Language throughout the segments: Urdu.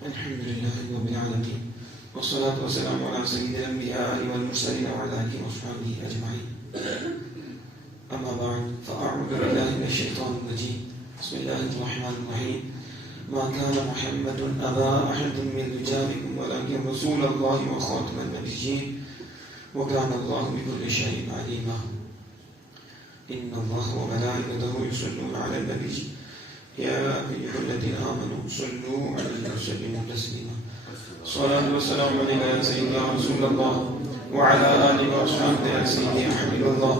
الحمد لله رب العالمين والصلاة والسلام على سيد الأنبياء والمرسلين وعلى آله وصحبه أجمعين. أما بعد فأعوذ بالله من الشيطان الرجيم. بسم الله الرحمن الرحيم. ما كان محمد أبا أحد من رجالكم ولكن رسول الله وخاتم النبيين وكان الله بكل شيء عليما. إن الله وملائكته يصلون على النبي يا أيها الذين آمنوا صلوا عليه وسلموا تسليما. صلاة والسلام عليك يا سيدي يا رسول الله وعلى آله وأصحابه يا سيدي يا حبيب الله.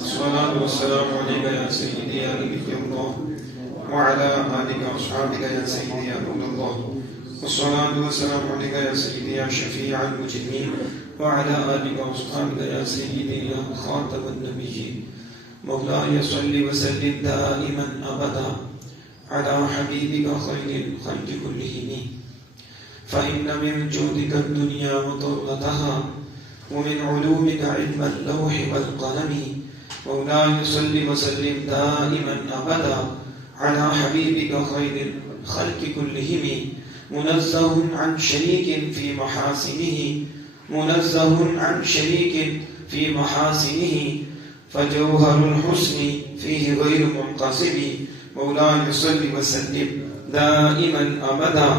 صلاة والسلام عليك يا سيدي يا نبي الله وعلى آله وأصحابه يا سيدي يا نور الله. والصلاة والسلام عليك يا سيدي يا شفيع المجرمين وعلى آله وأصحابه يا سيدي يا خاتم النبيين. مولاي صل وسلم دائما أبدا على حبيبك خير الخلق كلهم. فإن من جودك الدنيا وضرتها ومن علومك علم اللوح والقلم. مولاي صل وسلم دائما أبدا على حبيبك خير الخلق كلهم. منزه عن شريك في محاسنه منزه عن شريك في محاسنه فجوهر الحسن فيه غير منقسم. مولاي صل وسلم دائما أبدا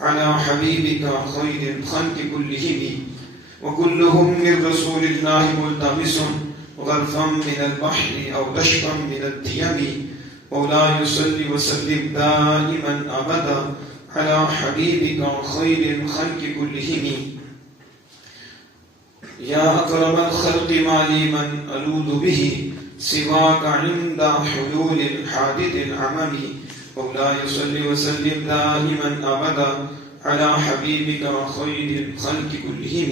على حبيبك خير الخلق كلهم. وكلهم من رسول الله ملتمس غرفا من البحر أو دشقا من الديم. مولاي صل وسلم دائما أبدا على حبيبك خير الخلق كلهم. يا أكرم الخلق ما لي من ألوذ به سواك عند حلول الحادث العمم. مولاي صل وسلم دائما أبدا على حبيبك خير الخلق كلهم.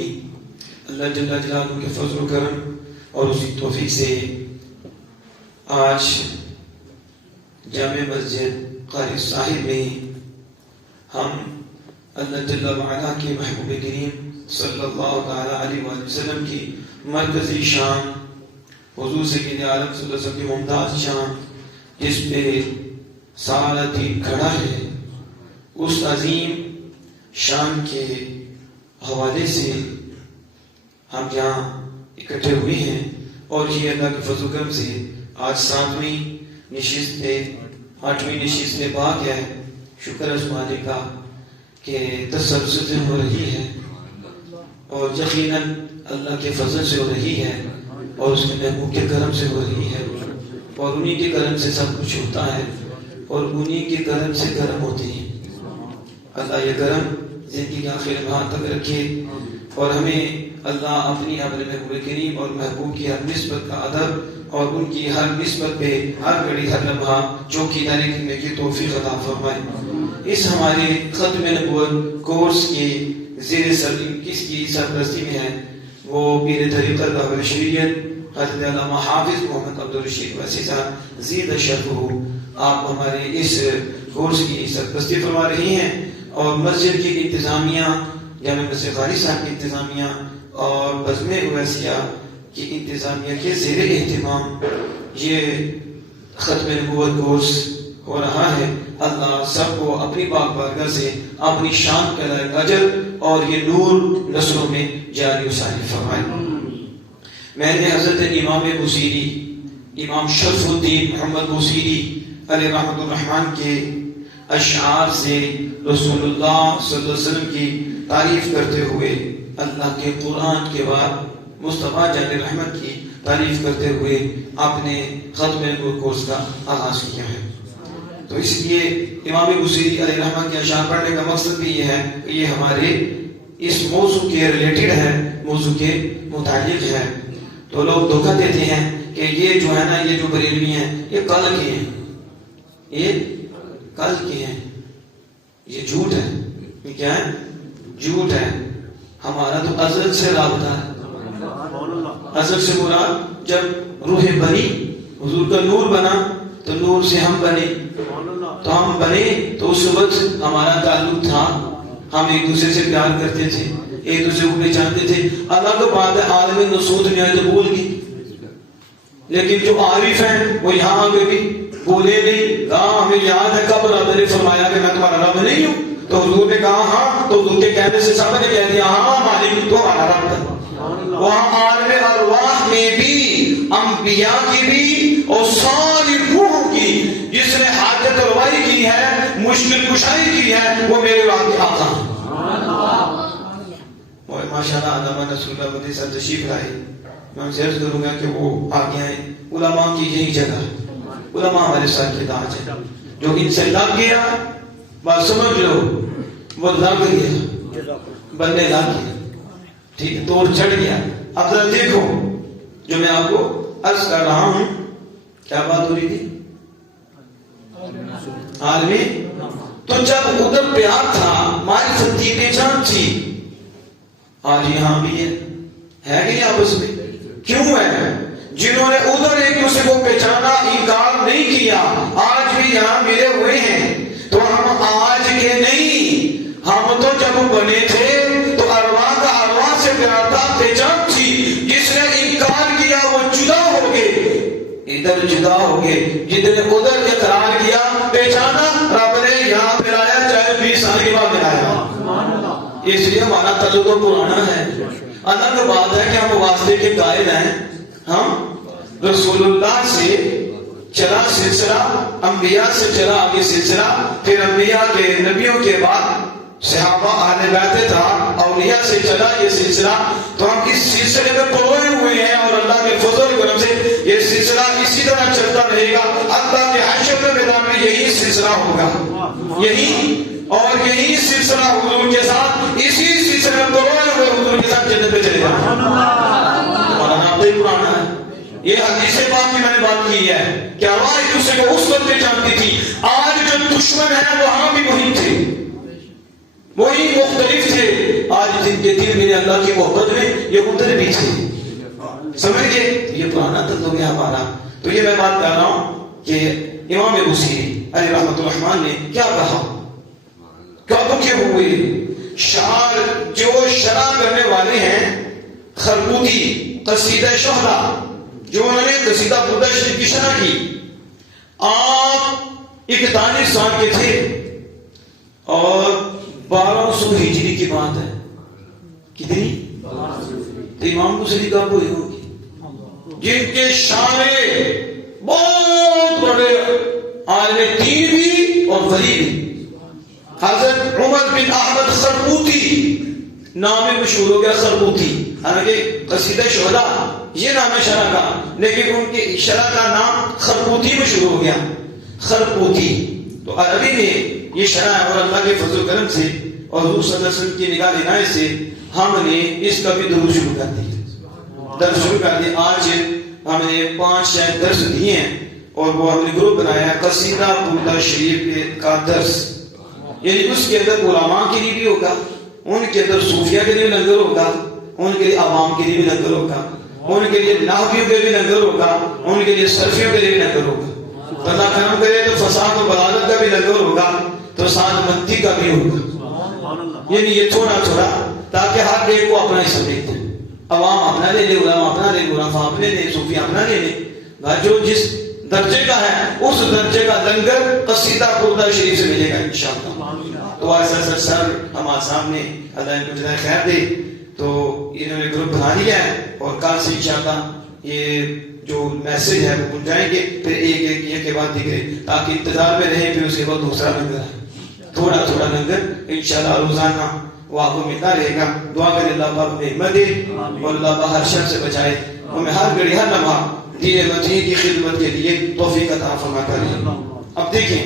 اللہ جل جلالہ کے فضل و کرم اور اسی توفیق سے آج جامع مسجد قاری صاحب میں ہم اللہ جل وعلا کے محبوب کریم صلی اللہ علیہ وآلہ وسلم کی مرکزی شان حضور سید عالم صلی اللہ علیہ وسلم کی ممتاز شان جس پہ سارا دین کھڑا ہے اس عظیم شان کے حوالے سے ہم یہاں اکٹھے ہوئے ہیں اور یہ اللہ کے فضل و کرم سے آج 7ویں نشست پاک ہے. شکر اس مالک کا کہ 10 سلسلیں ہو رہی ہے اور یقیناً اللہ کے فضل سے ہو رہی ہے اور اس کے محبوب کے کرم سے ہو رہی ہے اور انہی کے کرم سے سب کچھ ہوتا ہے اور انہی کے کرم سے کرم ہوتے ہیں. اللہ یہ کرم زندگی کے آخر لمحات تک رکھے اور ہمیں اللہ اپنی حضرت محبوب کریم اور محبوب کی ہر نسبت کا ادب اور ان کی ہر نسبت پہ ہر گھڑی ہر لمحہ چوکی داری کرنے کی توفیق عطا فرمائے. اس ہمارے ختم نبوت کورس کے زیر کس کی سرپرستی میں ہے وہ پیر طریقت بابر شریعت حضرت علامہ حافظ محمد عبدالرشید ویسی صاحب زید شرف ہو. آپ ہمارے اس کورس کی سرپرستی فرما رہی ہیں اور مسجد کی انتظامیہ جامع مسجد قاری صاحب کی انتظامیہ اور بزم اویسیہ کی انتظامیہ کے زیر اہتمام یہ ختم نبوت کورس ہو رہا ہے. اللہ سب کو اپنی پاک بارگاہ سے اپنی شان کا لائق اجر اور یہ نور نسلوں میں جاری و ساری فرمائے. میں نے حضرت امام بوصیری امام شرف الدین محمد بوصیری علیہ رحمۃ الرحمن کے اشعار سے رسول اللہ صلی اللہ علیہ وسلم کی تعریف کرتے ہوئے اللہ کے قرآن کے بعد مصطفیٰ جان رحمت کی تعریف کرتے ہوئے اپنے ختم نبوت کورس کا آغاز کیا ہے. تو اس لیے امام بوصیری علیہ رحمت کے اشعار پڑھنے کا مقصد بھی یہ ہے کہ یہ ہمارے اس موضوع کے ریلیٹڈ ہے, موضوع کے متعلق ہے. تو لوگ دھوکہ دیتے ہیں کہ یہ جو ہے نا یہ جو بریلوی ہیں یہ کل کے ہیں, یہ کل کے ہیں. یہ جھوٹ ہے. یہ کیا ہے؟ جھوٹ ہے. ہمارا تو ازل سے رابطہ ہے. ازل سے مراد جب روح بنی حضور کا نور بنا تو نور سے ہم بنے, تو ہم بنے تو اس وقت ہمارا تعلق تھا. ہم ایک دوسرے سے پیار کرتے تھے, ایک دوسرے کو پہچانتے تھے. اللہ کو بعد عالم نصوت میں آئے تو بھول گئی, لیکن جو عارف ہیں وہ یہاں آ کے بھی بولے نہیں، کہا ہمیں یاد ہے کب رب نے فرمایا کہ میں تمہارا رب نہیں ہوں؟ تو حضور نے کہا ہاں، تو حضور کے کہنے سے سب نے کہہ دیا ہاں مالک تو ہمارا رب ہے۔ وہاں عالم ارواح میں بھی انبیاء کی بھی اور ساری روحوں کی جس نے حاجت روائی کی ہے، مشکل کشائی کی ہے، وہ میرے آقا ہیں۔ اور ماشاءاللہ علامہ نصر اللہ مدنی صاحب تشریف لائے، میں ان سے عرض کروں گا کہ وہ آگے آئیں۔ علماء کی یہی جگہ، علماء ہمارے ساتھ کے تاج ہے، جو ان سے لگ گیا بات سمجھ لو، وہ لگ گیا، بننے لگ گیا، ٹھیک ہے، توڑ چڑھ گیا۔ اب ذرا دیکھو جو میں آپ کو عرض کر رہا ہوں، کیا بات ہو رہی تھی؟ عالمی تو جب ادھر پیار تھا، معرفت تھی، پہچان تھی، آج یہاں بھی ہے کہ نہیں آپس میں؟ کیوں ہے؟ جنہوں نے ادھر ایک دوسرے کو پہچانا، انکار نہیں کیا، آج بھی یہاں ملے ہوئے ہیں۔ تو ہم آج کے نہیں، ہم تو جب بنے تھے تو ارواح کا ارواح سے پیار تھا، پہچان تھی۔ جس نے انکار کیا وہ جدا ہو گئے، ادھر جدا ہو گئے، جس نے ادھر اقرار کیا، پہچانا، رب نے یہاں ملایا، چاہے 20 سال کے بعد ملایا۔ اس لیے ہمارا تعلق تو پرانا ہے۔ الگ بات ہے کہ ہم واسطے کے قائل ہیں، ہم رسول اللہ سے چلا سلسلہ، انبیاء سے چلا آگے سلسلہ، پھر انبیاء کے نبیوں کے بعد صحابہ اہل بیت تھا، اولیاء سے چلا یہ سلسلہ۔ تو ہم اس سلسلے میں پروئے ہوئے ہیں، اور اللہ کے فضل و کرم سے یہ سلسلہ اسی طرح چلتا رہے گا۔ اللہ کے حشر کے میدان میں یہی سلسلہ ہوگا، یہی اور یہی سلسلہ حضور کے ساتھ، اسی سلسلے میں پروئے ہوئے حضور کے ساتھ جنت پہ چلے گا۔ ہمارا نام تو پرانا ہے۔ یہ حدیث پاک کی میں نے بات کی ہے کہ ارواح ایک دوسرے کو اس وقت پہچانتی تھی۔ آج جو دشمن ہیں وہاں بھی وہی تھے، وہی مختلف تھے۔ آج جن کے دل میں اللہ کی محبت میں یہ ادھر بھی تھے، سمجھ گئے؟ یہ پرانا تعلق ہے ہمارا۔ تو یہ میں بات کر رہا ہوں کہ امام بصیری علیہ رحمۃ الرحمن نے کیا کہا، کب کے ہوئے شعر جو شرح کرنے والے ہیں، خربوتی قصیدہ شہدا جو انہوں نے قصیدہ بردہ شریف کی شرح کی، آپ 41 سال کے تھے اور 1200 ہجری کی بات ہے۔ کتنی؟ تو امام بصیری کب ہوئی ہوگی؟ جن کے شاعر بہت بڑے عالم دین بھی اور ولی بھی، حضرت عمر بن احمد خربوتی نام مشہور ہو گیا، خربوتی، حالانکہ قصیدہ شہدا یہ نام ہے شرح کا، لیکن ان کی شرح کا نام خربوتی مشہور ہو گیا، خربوتی۔ تو عربی میں یہ شرح ہے، اور اللہ کے فضل و کرم سے اور حضور صلی اللہ علیہ وسلم کی نگاہ عنایت سے ہم نے اس کا بھی درود شروع کر دیا، درس شروع کر دیا۔ آج ہم نے 5 شاید درس دیے ہیں، اور وہ ہم نے گروپ بنایا ہے قصیدہ بردہ شریف کا درس، یعنی اس کے اندر علماء کے لیے بھی ہوگا، ان کے اندر صوفیہ کے لیے بھی لنگر ہوگا، ان کے لیے عوام کے لیے بھی لنگر ہوگا، ان کے لیے نحویوں کے لیے بھی لنگر ہوگا، ان کے لیے صرفیوں کے لیے بھی لنگر ہوگا۔ تو اللہ کرم کرے تو فساد و بلاغت کا بھی لنگر ہوگا، تو ساتھ منطقی کا بھی ہوگا، یعنی یہ تھوڑا تھوڑا، تاکہ ہر ایک کو اپنا حصہ دے دیں، عوام اپنا لے لے، علماء اپنا لے لے، عرفاء اپنے لے، صوفیہ اپنا لے لے، جو جس درجے کا ہے اس درجے کا لنگر قصیدہ بردہ شریف سے ملے گا انشاءاللہ۔ تو ایسا سر ہمارے سامنے، اللہ ان کو جزائے خیر دے، تو انہوں نے گروپ بنا لیا ہے، اور کل سے انشاءاللہ یہ جو میسج ہے وہ پہنچائیں گے، پھر ایک کے بعد دیکھ رہے، تاکہ انتظار میں رہیں، پھر اس کے بعد دوسرا لنگر ہے، تھوڑا تھوڑا لنگر انشاءاللہ روزانہ وہ آپ کو ملتا رہے گا۔ دعا کریں اللہ پاک نے ہمت دے، اور اللہ پاک ہر شر سے بچائے، ہمیں ہر گھڑی ہر لمحہ دین متین کی خدمت کے لیے توفیق عطا فرماتا رہے۔ اب دیکھیں،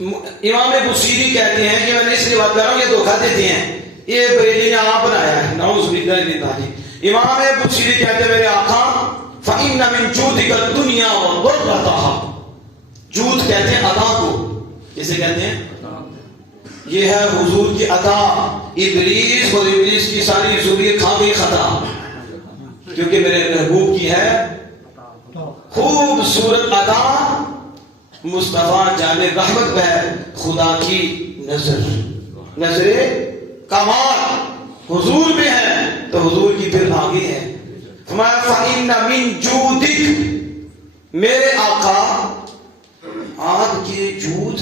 امام بصیری کہتے ہیں کہ میں نے اس لیے بات کر رہا ہوں، یہ دھوکہ دیتے ہیں، یہ بریلی نے آپ بنایا ہے، نعوذ باللہ من ذالک۔ امام بصیری کہتے ہیں میرے آقا فَإِنَّ مِن جُودِكَ الدُّنْيَا وَضُرَّتَهَا، جود کہتے ہیں عطا کو، کیسے کہتے ہیں؟ یہ ہے حضور کی عطا، ابلیس اور ابلیس کی ساری ذریت کھا گئی خطا، کیونکہ میرے محبوب کی ہے خوبصورت عطا، مصطفیٰ جان رحمت ہے، خدا کی نظر، نظر کمال حضور میں ہے، تو حضور کی پھر آگے ہے۔ فرمایا فَإِنَّ مِن جُودِكَ، میرے آقا آپ کے جود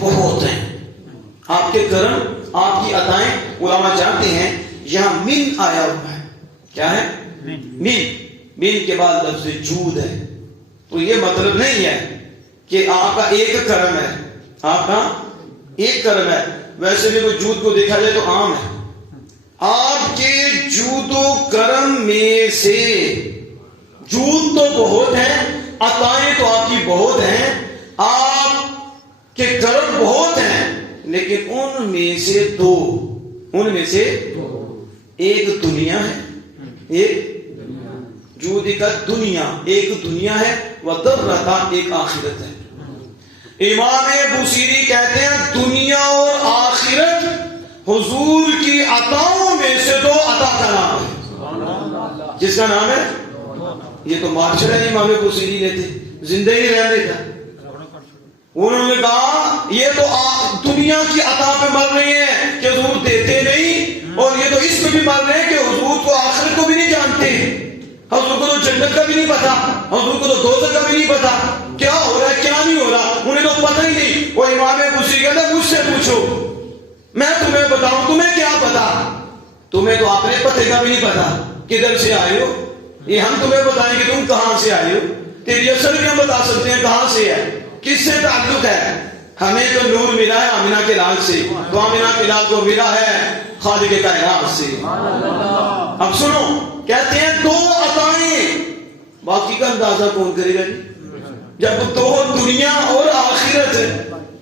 بہت ہیں، آپ کے کرم، آپ کی عطائیں. علماء جانتے ہیں یہاں من آیا ہوا ہے. کیا ہے؟ من کے بعد لفظ جود ہے. تو یہ مطلب نہیں ہے کہ آپ کا ایک کرم ہے، آپ کا ایک کرم ہے. ویسے بھی کوئی جود کو دیکھا جائے تو عام ہے. آپ کے جود و کرم میں سے جود تو بہت ہیں، عطائیں تو آپ کی بہت ہیں، آپ کے کرم بہت ہیں، لیکن ان میں سے ایک دنیا ہے، ایک جود کا دنیا، ایک دنیا ہے، وَدَرَّةً ایک آخرت ہے. امام بوصیری کہتے ہیں دنیا اور آخرت حضور کی عطاؤں میں سے 2 عطا کا نام ہے. جس کا نام ہے، یہ تو معاشرہ امام بوصیری نے تھے، زندہ ہی رہنے تھا. انہوں نے کہا یہ تو دنیا کی عطا پہ مر رہے ہیں کہ حضور دیتے نہیں، اور یہ تو اس پہ بھی مر رہے ہیں کہ حضور کو آخرت کو بھی نہیں جانتے، حضور کو تو جنت کا بھی نہیں پتا، حضور کو تو دوزخ کا بھی نہیں پتا، کیا ہو رہا ہے کیا نہیں ہو رہا، انہیں تو پتہ ہی نہیں. وہ امام بوصیری کہتا ہے مجھ سے پوچھو، میں تمہیں بتاؤں، تمہیں کیا پتا؟ تمہیں تو اپنے پتے کا بھی نہیں پتا کدھر سے آئے ہو. یہ ہم تمہیں بتائیں کہ تم کہاں سے آئے ہو، تیری اصل کیا بتا سکتے ہیں کہاں سے ہے، کس سے تعلق ہے. ہمیں تو نور ملا ہے آمنہ کے لال سے، تو آمنہ کے لال کو ملا ہے خالق کائنات سے. اب سنو، کہتے ہیں 2 عطائیں، باقی کا اندازہ کون کرے گا جی؟ جب 2 دنیا اور آخرت ہے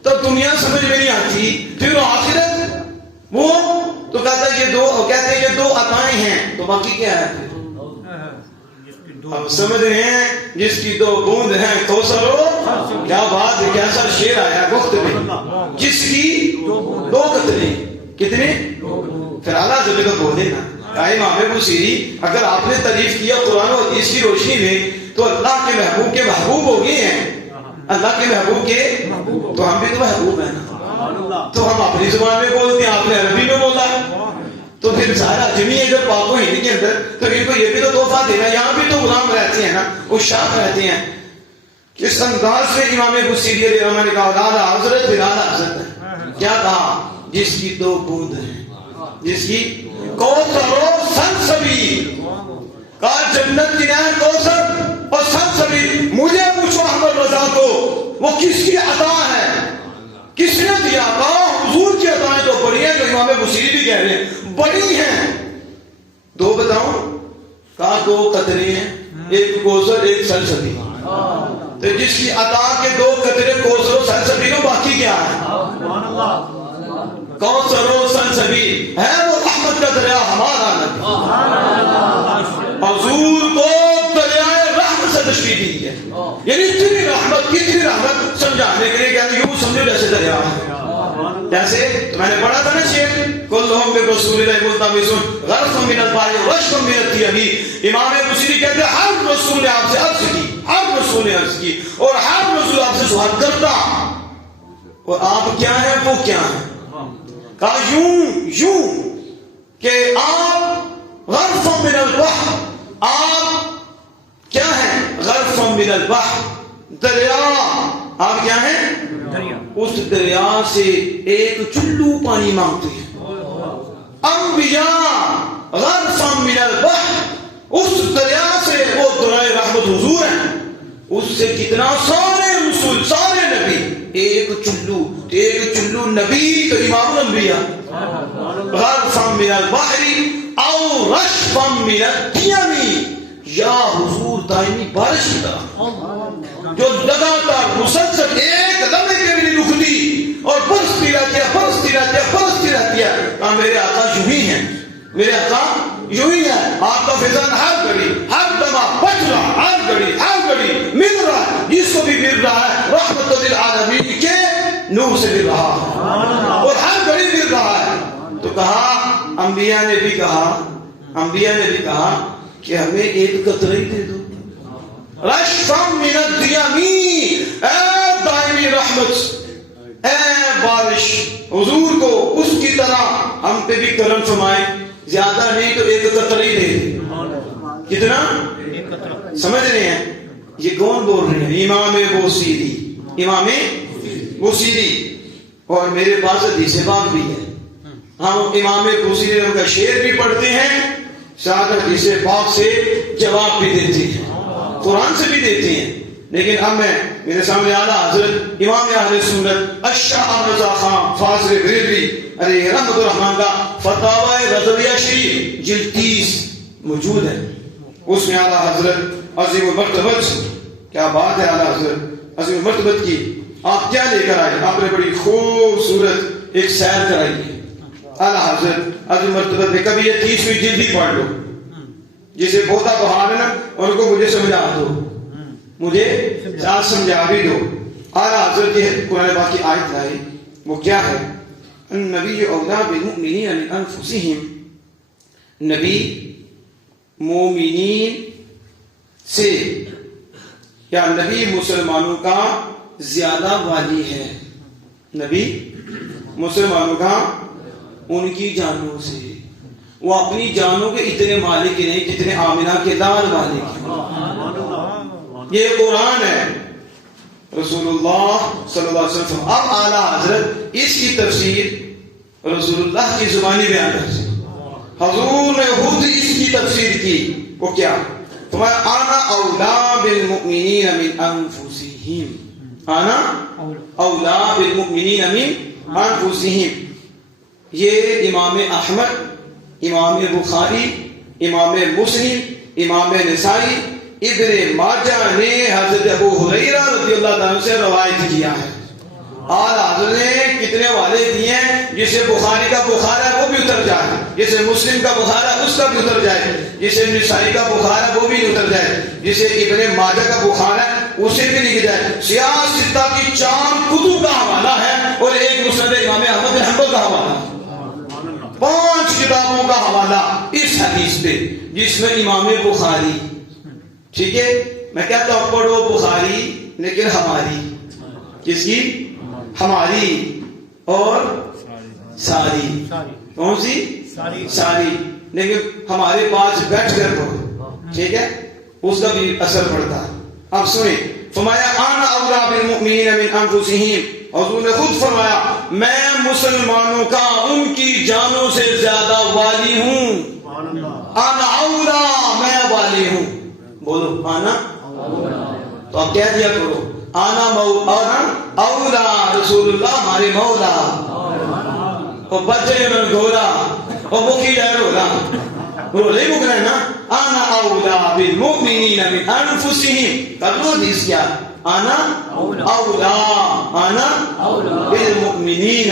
تو دنیا سمجھ میں نہیں آتی، پھر آخرت وہ تو کہتا ہے یہ 2 عطائیں ہیں، تو باقی کیا ہے؟ اب سمجھ رہے ہیں، جس کی 2 بوند ہیں کوثر ہو، کیا بات ہے، کیسا شعر آیا گفت میں، جس کی 2 قطرے، کتنے؟ پھر اعلیٰ جب تک بولے نا. امام بوصیری اگر آپ نے تعریف کیا قرآن و حدیث کی روشنی میں تو اللہ کے محبوب ہو گئے ہیں، اللہ کے محبوب کے، تو ہم بھی تو محبوب ہیں نا. تو ہم اپنی زبان میں بولتے ہیں، آپ نے عربی میں بولا، تو پھر سارا اجمی ہے جب پاک و ہند کے اندر، تو ان کو یہ بھی تو تحفہ دینا. یہاں بھی تو غلام رہتے ہیں نا، عشاق رہتے ہیں. کس انداز میں امام بوصیری علیہ الرحمہ نے کہا اعلیٰ حضرت پھر اعلیٰ حضرت ہے. کیا کہا؟ جس کی 2 بوند ہیں، جس کی کوثر و سلسبیل، کہا جنت کی نہر کوثر اور سلسبیل. مجھے پوچھو احمد رضا کو وہ کس کی عطا ہے، کس نے دیا؟ کہا حضور کی عطائیں تو بڑی ہیں، جو امام بوصیری بھی کہہ رہے ہیں بڑی ہیں. 2 بتاؤں؟ کہا 2 قطرے ہیں، ایک کوثر ایک سلسبیل. تو جس کی عطا کے 2 قطرے کوثر و سلسبیل، باقی کیا ہے؟ کوثر و سلسبیل ہے وہ رحمت کا دریا ہمارا نبی. حضور کو دریائے رحمت سے تشبیہ دی ہے، یعنی اتنی رحمت سمجھانے کے لیے کہتے یوں سمجھو جیسے دریا ہے. جیسے میں نے پڑھا تھا نا شعر، کلہم برسول اللہ ملتمسون غرفا من البحر رشفا من التیمم. امام بوصیری کہتے ہیں ہر رسول نے آپ سے عرض کی، ہر رسول نے عرض کی، اور ہر رسول آپ سے سوال کرتا، اور آپ کیا ہیں وہ کیا ہیں. کہا یوں کہ آپ غرفا من البحر، آپ کیا ہیں؟ غرفا من البحر، دریا. آپ کیا ہیں؟ اس دریا سے ایک چلو پانی مانگتے ہیں. انبیاء غرفا من البحر، اس دریا سے، وہ دریائے رحمت حضور ہیں، اس سے کتنا سارے رسول سارے نبی، ایک چلو نبی تو امام الانبیاء. غرفا من البحر او رشفا من التیمم، یا حضور دائمی بارش کی طرح جو لگاتار مسلسل ایک لمحے کے بھی نہیں رکتی اور برستی رہتی ہے. کہا میرے آقا یوں ہی ہیں، میرے آقا یوں ہی ہے. آپ کا فیضان ہر گھڑی ہر دمہ بچ رہا، ہر گھڑی مل رہا ہے، جس کو بھی مل رہا ہے رحمت للعالمین کے نور سے مل رہا ہے، اور ہر گھڑی مل رہا ہے. تو کہا انبیاء نے بھی کہا کہ ہمیں ایک قطرہ ہی دے دو. رشفا من التیمم، اے دائمی رحمت، اے بارش، حضور کو اس کی طرح ہم پہ بھی کرم فرمائے. زیادہ نہیں تو ایک قطرہ ہی دے دے. کتنا؟ سمجھ رہے ہیں؟ یہ کون بول رہے ہیں؟ امام بوصیری، امام بوصیری. اور میرے پاس حدیث پاک بھی ہے، ہم امام بوصیری کا شعر بھی پڑھتے ہیں، ساتھ حدیث پاک سے جواب بھی دیتے ہیں، قرآن سے بھی دیتے ہیں. لیکن اب میں میرے سامنے اعلیٰ حضرت امام اہل سنت الشاہ رضا خان فاضل بریلوی علیہ رحمۃ الرحمان کا فتاوی رضویہ شریف جلد 30 موجود ہے. اس میں اعلیٰ حضرت عظیم المرتبت، کیا بات ہے اعلیٰ حضرت عظیم المرتبت کی، آپ کیا لے کر آئے؟ آپ نے بڑی خوبصورت ایک سیر کرائی ہے. اعلیٰ حضرت عظیم المرتبت نے کبھی یہ 30ویں جلد ہی پڑھ لو، جسے بہتا بہار ہے نا ان کو مجھے سمجھا دو، مجھے سمجھا بھی دو. اعلیٰ حضرت یہ قرآن پاک کی آیت لائی، وہ کیا ہے؟ النبی اولیٰ بالمؤمنین من انفسہم، نبی مومنین سے یا نبی مسلمانوں کا زیادہ والی ہے. نبی مسلمانوں کا ان کی جانوں سے، وہ اپنی جانوں کے اتنے مالک نہیں جتنے آمنہ کے لال مالک ہیں. یہ قرآن ہے، رسول اللہ صلی اللہ علیہ وسلم. اب اعلیٰ حضرت اس کی تفسیر رسول اللہ کی زبانی بیان کرتے ہیں. حضور نے خود اس کی تفسیر کی، وہ کیا؟ تمہارا انا اولا بالمؤمنین من انفسہم، انا اولا بالمؤمنین من انفسہم. یہ امام احمد، امام بخاری، امام مسلم، امام نسائی، ابن ماجہ نے حضرت ابو ہریرہ رضی اللہ تعالیٰ سے روایت کیا ہے. اور حضرت نے کتنے والے دیے ہیں؟ جسے بخاری کا بخار ہے وہ بھی اتر جائے، جسے مسلم کا بخار ہے اس کا بھی اتر جائے، جسے نسائی کا بخار ہے وہ بھی اتر جائے، جسے ابن ماجہ کا بخار ہے اسے بھی لکھ جائے. سیاہ ستہ کی 4 کتب کا حوالہ ہے اور ایک مسند امام احمد بن حنبل کا حوالہ ہے. 5 کتابوں کا حوالہ اس حدیث پہ، جس میں امام بخاری، ٹھیک ہے میں کہتا ہوں پڑھو بخاری، لیکن ہماری، کس کی؟ ہماری اور ساری. کون سی؟ ساری. لیکن ہمارے پاس بیٹھ کر پڑھو، ٹھیک ہے، اس کا بھی اثر پڑتا ہے. اب سنیں، فرمایا انا اولا بالمؤمنین من انفسہم، حضور نے خود فرمایا میں مسلمانوں کا ان کی جانوں سے زیادہ والی ہوں. انا اولا، میں والی ہوں. بولو انا اولا. تو اب کہہ دیا کرو انا اولا رسول اللہ ہمارے مولا. اور بچے میں گولا اور مکھی جائے رولا، رولے مکنا ہے نا. انا اولا بالمؤمنین من انفسہم، کر لو حدیث کیا؟ انا اولا، انا بالمؤمنین.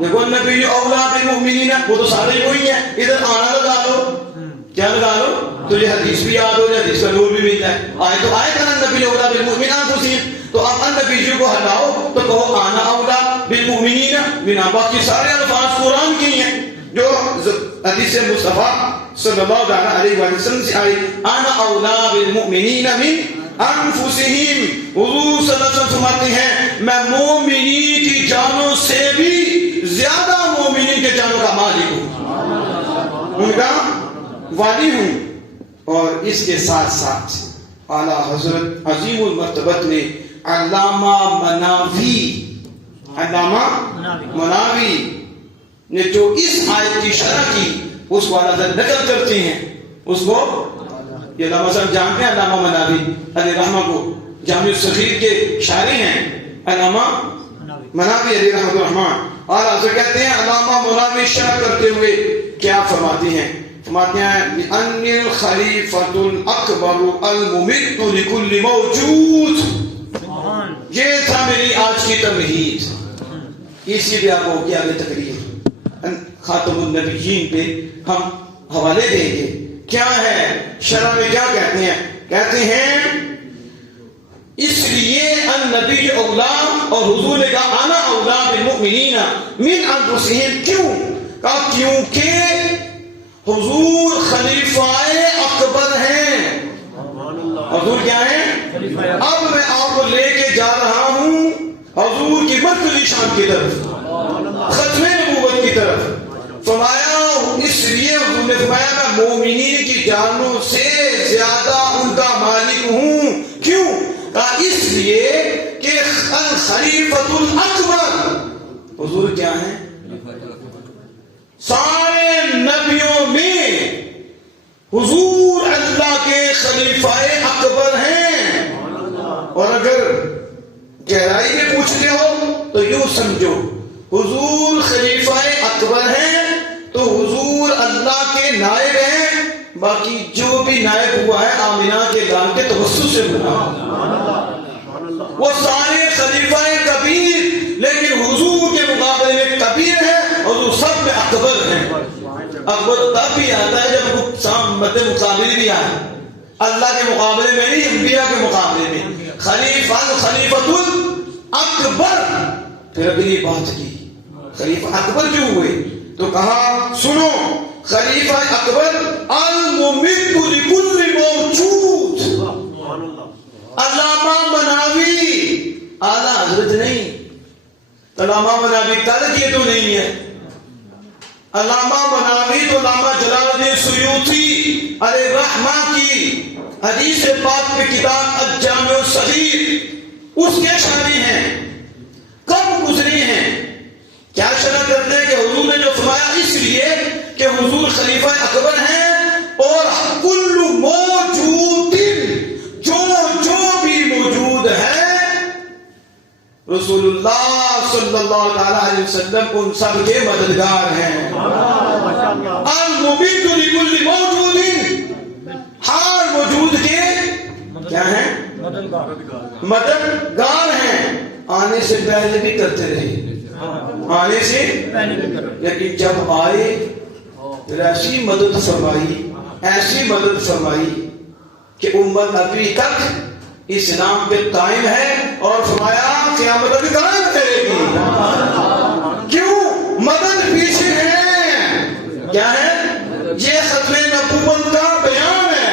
دیکھو نبی اولا بالمؤمنین، وہ تو سارے کوئی ہیں. ادھر آنا لگا لو، کیا لگا لو؟ تجھے حدیث بھی یاد ہو جائے، حدیث کا نور بھی ملتا ہے. آئے تو آئے کہنا نبی اولا بالمؤمنین انفسہم، تو اب النبی کو ہٹاؤ تو کہو انا اولا بالمؤمنین. بنا باقی سارے الفاظ قرآن کی ہیں جو حدیث مصطفیٰ صلی اللہ علیہ وسلم سے آئی. انا اولا بالمؤمنین من انفسہم، حضور صلی اللہ علیہ وسلم فرماتے ہیں میں مومنین کی جانوں سے بھی زیادہ مومنین کے جانوں کا مالک ہوں، ان کا والی ہوں. اور اس کے ساتھ ساتھ اعلیٰ حضرت عظیم المرتبت نے علامہ مناوی نے جو اس آیت کی شرح کی اس کو اعلیٰ حضرت نقل کرتے ہیں. اس کو یہ علامہ صاحب جانتے ہیں، علامہ مناوی علیہ رحمہ کو جامع الصغیر کے شاعری ہیں. علامہ مناوی علیہ رحمۃ الرحمان، اعلیٰ حضرت کہتے ہیں علامہ مناوی شرح کرتے ہوئے کیا فرماتے ہیں؟ فرماتے ہیں لِأَنِّ الْخَلِيفَةُ الْأَكْبَرُ الْمُمِدُّ لِكُلِّ مَوْجُودٍ. یہ تھا میری آج کی تمہید. اسی لیے آپ کو کیا تقریر خاتم النبیین پہ ہم حوالے دیں گے. کیا ہے شرح میں کیا کہتے ہیں؟ کہتے ہیں اس لیے النبی اولا، اور حضور نے کہا انا اولا بالمؤمنین من انفسہم. کیوں؟ کہا کیونکہ حضور خلیفہ اکبر ہیں. حضور کیا ہیں؟ اب میں آپ کو لے کے جا رہا ہوں حضور کی مرکزی شان کی طرف، ختم نبوت کی طرف. فرمایا اس لیے حضور نے فرمایا میں مومنین کی جانوں سے زیادہ ان کا مالک ہوں. کیوں؟ لیے کہ خلیفۃ الاکبر حضور کیا ہیں؟ سارے نبیوں میں حضور اللہ کے خلیفہ اکبر ہیں. اور اگر گہرائی میں پوچھتے ہو تو یوں سمجھو حضور خلیفہ اکبر ہیں تو حضور اللہ کے نائب ہیں. باقی جو بھی نائب ہوا ہے آمینہ کے لال کے توسط سے بنا. وہ سارے خلیفہ کبیر لیکن حضور کے مقابلے میں کبیر ہے. حضور سب میں اکبر ہیں. اکبر تب بھی آتا ہے جب مد مقابل بھی آئے. اللہ کے مقابلے میں نہیں، انبیاء کے مقابلے میں. خلیفۃ الاکبر. پھر اگلی بات کی خلیفہ اکبر کیوں ہوئے تو کہا سنو خلیفہ اکبر الممد لکل موجود. علامہ مناوی اعلیٰ حضرت نہیں. علامہ مناوی کل یہ تو نہیں ہے. علامہ مناوی تو علامہ جلال الدین سیوطی علیہ رحمہ کی حدیث پاک میں کتاب الجامع الصغیر اس کے شامل ہیں. کب گزری ہیں؟ کیا شرح کرتے ہیں کہ حضور نے جو فرمایا اس لیے کہ حضور خلیفہ اکبر ہیں اور کل موجود جو بھی موجود ہے رسول اللہ صلی اللہ علیہ وسلم ان سب کے مددگار ہیں. الممد لکل موجود ہر موجود کے کیا ہیں؟ مددگار ہیں. آنے سے پہلے بھی کرتے رہے آنے سے لیکن جب آئے پھر ایسی مدد فرمائی کہ امت ابھی تک اسلام پہ قائم ہے اور فرمایا قیامت بھی قائم کرے گی. کیوں؟ مدد پیچھے ہے. کیا ہے؟ یہ ختم نبوت کا بیان ہے.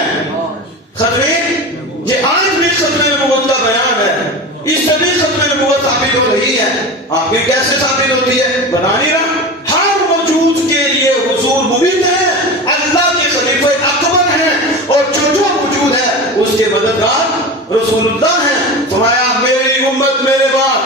یہ آج بھی ختم نبوت کا بیان ہے. اس سے بھی ختم نبوت ثابت ہو رہی ہے. آپ کی کیسے ثابت ہوتی ہے؟ بنا نہیں رہا. ہر موجود کے لیے حضور مبین ہے، اللہ کے خلیفہ اکبر ہیں اور جو موجود ہے اس کے مددگار رسول اللہ ہیں. فرمایا میری امت میرے بعد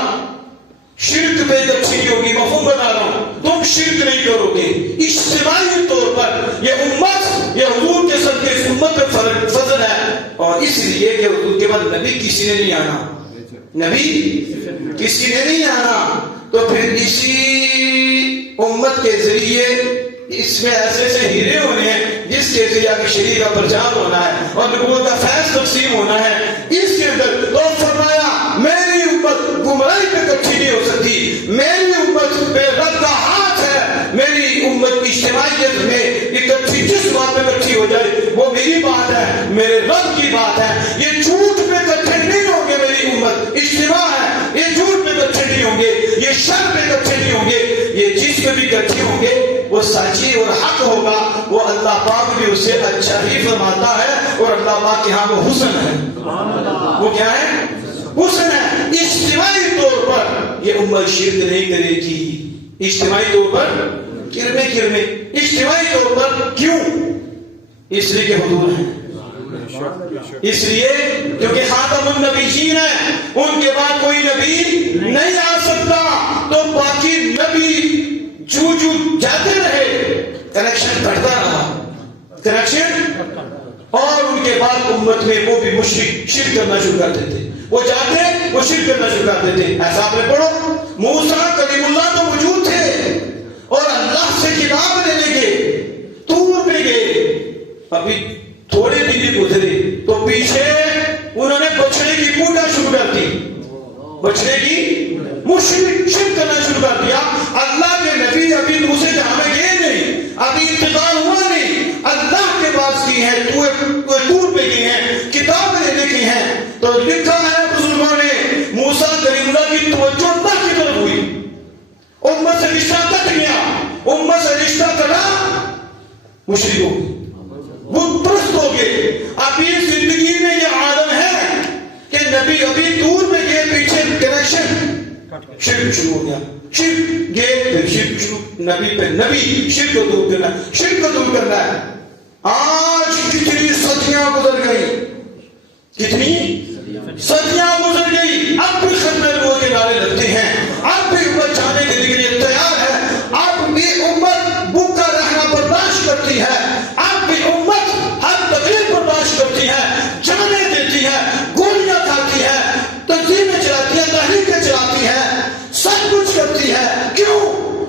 شرک پہ اکٹھی نہیں ہوگی. مفہوم بتا رہا ہوں، تم شرک نہیں کرو گے. اجتماعی طور پر یہ امت یہ حضور کے صدقے اس امت پہ فضل ہے. اور اس لیے کہ حضور کے بعد نبی کسی نے نہیں آنا. نبی کسی نے نہیں آنا تو پھر اسی امت کے ذریعے اس میں ایسے ہیرے ہونے ہیں جس کے ذریعے کی شریعت کا پرچار ہونا ہے اور نبوت کا فیض تقسیم ہونا ہے. اس کے اندر تو فرمایا میری امت گمراہی پہ اکٹھی نہیں ہو سکتی. میری امت پہ رب کا ہاتھ ہے. میری امت کی اجتماعیت میں اکٹھی جس بات پہ اکٹھی ہو جائے وہ میری بات ہے، میرے رب کی بات ہے. یہ جھوٹ پہ اکٹھے نہیں ہوں گے. میری امت اجتماع ہے. یہ جھوٹ پہ اکٹھے نہیں ہوں گے، یہ شر پہ اکٹھے نہیں ہوں گے. یہ جس پہ بھی اکٹھے ہوں گے وہ سچی اور حق ہوگا. وہ اللہ پاک بھی اسے اچھا ہی فرماتا ہے اور اللہ پاک کے ہاں وہ حسن ہے. وہ کیا ہے؟ حسن ہے. اجتماعی طور پر یہ امت شرک نہیں کرے گی. اجتماعی طور پر کرنے اجتماعی طور پر کیوں؟ اس لیے کہ حضور ہیں. اس لیے کیونکہ خاتم النبیین ہے. ان کے بعد کوئی نبی نہیں آ سکتا. تو باقی نبی جو جاتے رہے کنیکشن بڑھتا رہا اور ان کے بعد امت میں وہ بھی شرک کرنا شروع کر دیتے. وہ جاتے وہ شرک کرنا شروع کر دیتے. ایسا آپ نے پڑھو موسیٰ کلیم اللہ تو موجود تھے اور اللہ سے کتاب لینے گئے طور پہ گئے. ابھی تھوڑے دن ہی گزرے تو پیچھے انہوں نے بچڑے کی پوجا شروع کر دی. بچڑے کی شرک کرنا شروع کر دیا. اللہ کے نبی ابھی دوسرے جہاں میں گئے نہیں، ابھی انتقال ہوا نہیں. اللہ کے پاس کی ہے ٹور پہ گئے ہیں، کتاب لینے کی ہیں. تو لکھا ہے بزرگوں نے موسیٰ کلیم اللہ کی توجہ اللہ کی طرف ہوئی. امت سے رشتہ کٹ گیا. امت سے رشتہ کٹا مشرک ہو گئی، بت پرست ہو گئے. ابھی زندگی میں یہ عالم ہے کہ نبی ابھی دور میں گئے پیچھے کنیکشن شرک شروع ہو گیا. شرک گئے پھر شرک شروع. نبی پہ نبی شرک کو دور کرنا ہے. شرک کو دور کرنا ہے. آج کتنی صدیاں گزر گئی. کتنی صدیاں گزر گئی، اب بھی ختم نبوت کے نعرے لگتے ہیں، اب بھی امت جانے کے لیے تیار ہے، اب بھی امت بھوکا رہنا برداشت کرتی ہے، اب بھی امت ہر تکلیف برداشت کرتی ہے، جانے دیتی ہے، گولیاں کھاتی ہے، تنظیمیں چلاتی ہے، تحریکیں چلاتی ہے، سب کچھ کرتی ہے۔ کیوں؟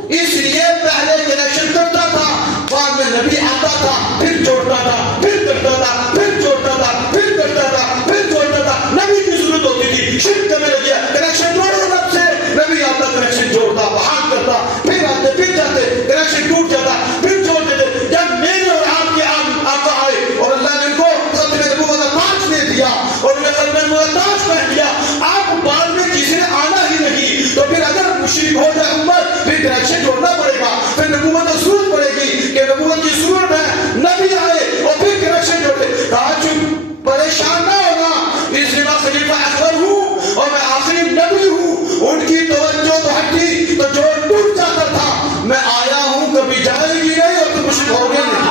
اس لیے پہلے کنیکشن کرتا تھا، بعد میں نبی آتا تھا، پھر جوڑتا تھا، پھر کرتا تھا، پھر جوڑتا تھا، پھر کرتا تھا، پھر جوڑتا تھا۔ نبی کی ضرورت ہوتی تھی، شرک کرنے لگے، کنیکشن توڑو رب سے، نبی آتا کنیکشن جوڑتا، بحال کرتا، پھر آتے، پھر جاتے، کنیکشن ٹوٹ جاتا، پھر جوڑ دیتے۔ جب میرے اور آپ کے آقا آئے اور اللہ نے ان کو ختم نبوت کا تاج دے دیا اور انہیں ختم نبوت کا تاج پہن دیا، آپ بعد میں کسی نے آنا ہی نہیں، تو پھر اگر مشرک ہو جائے امت، پھر کنیکشن جوڑنا پڑے گا، پھر نبوت کی ضرورت پڑے گی کہ نبوت کی ضرورت ہے، نبی آئے اور پھر کنیکشن جوڑے۔ کہا چپ، پریشان نہ ہونا، اس لیے میں خلیفہ اکبر ہوں اور میں آخری نبی ہوں۔ ان کی توجہ تو ہٹی تو جوڑ ٹوٹ جاتا تھا، میں آیا ہوں، کبھی جائے گی نہیں اور تم مشرک ہو گے نہیں،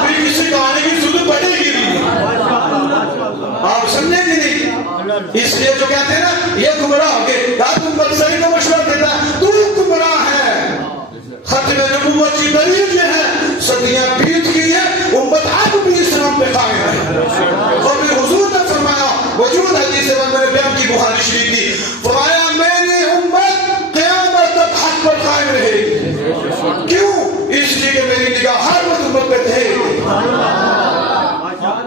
پھر کسی کو آنے کی ضرورت پڑے گی نہیں، آپ سمجھیں گے نہیں۔ اس لیے جو کہتے ہیں نا یہ گمراہ ہو گئے، کہا تم بدسری کو مشورہ دیتا ہے، تو گمراہ ہے۔ ختم نبوت کی دلیل یہ ہے، صدیاں بیت گئی ہے، امت اب بھی اسلام پہ قائم ہے۔ اور پھر حضور نے فرمایا، وجود حدیث میں نے بیان کی بخاری شریف کی، فرمایا میری امت قیامت تک حق پر قائم رہے گی۔ کیوں؟ اس لیے کہ میری نگاہ ہر وقت امت پہ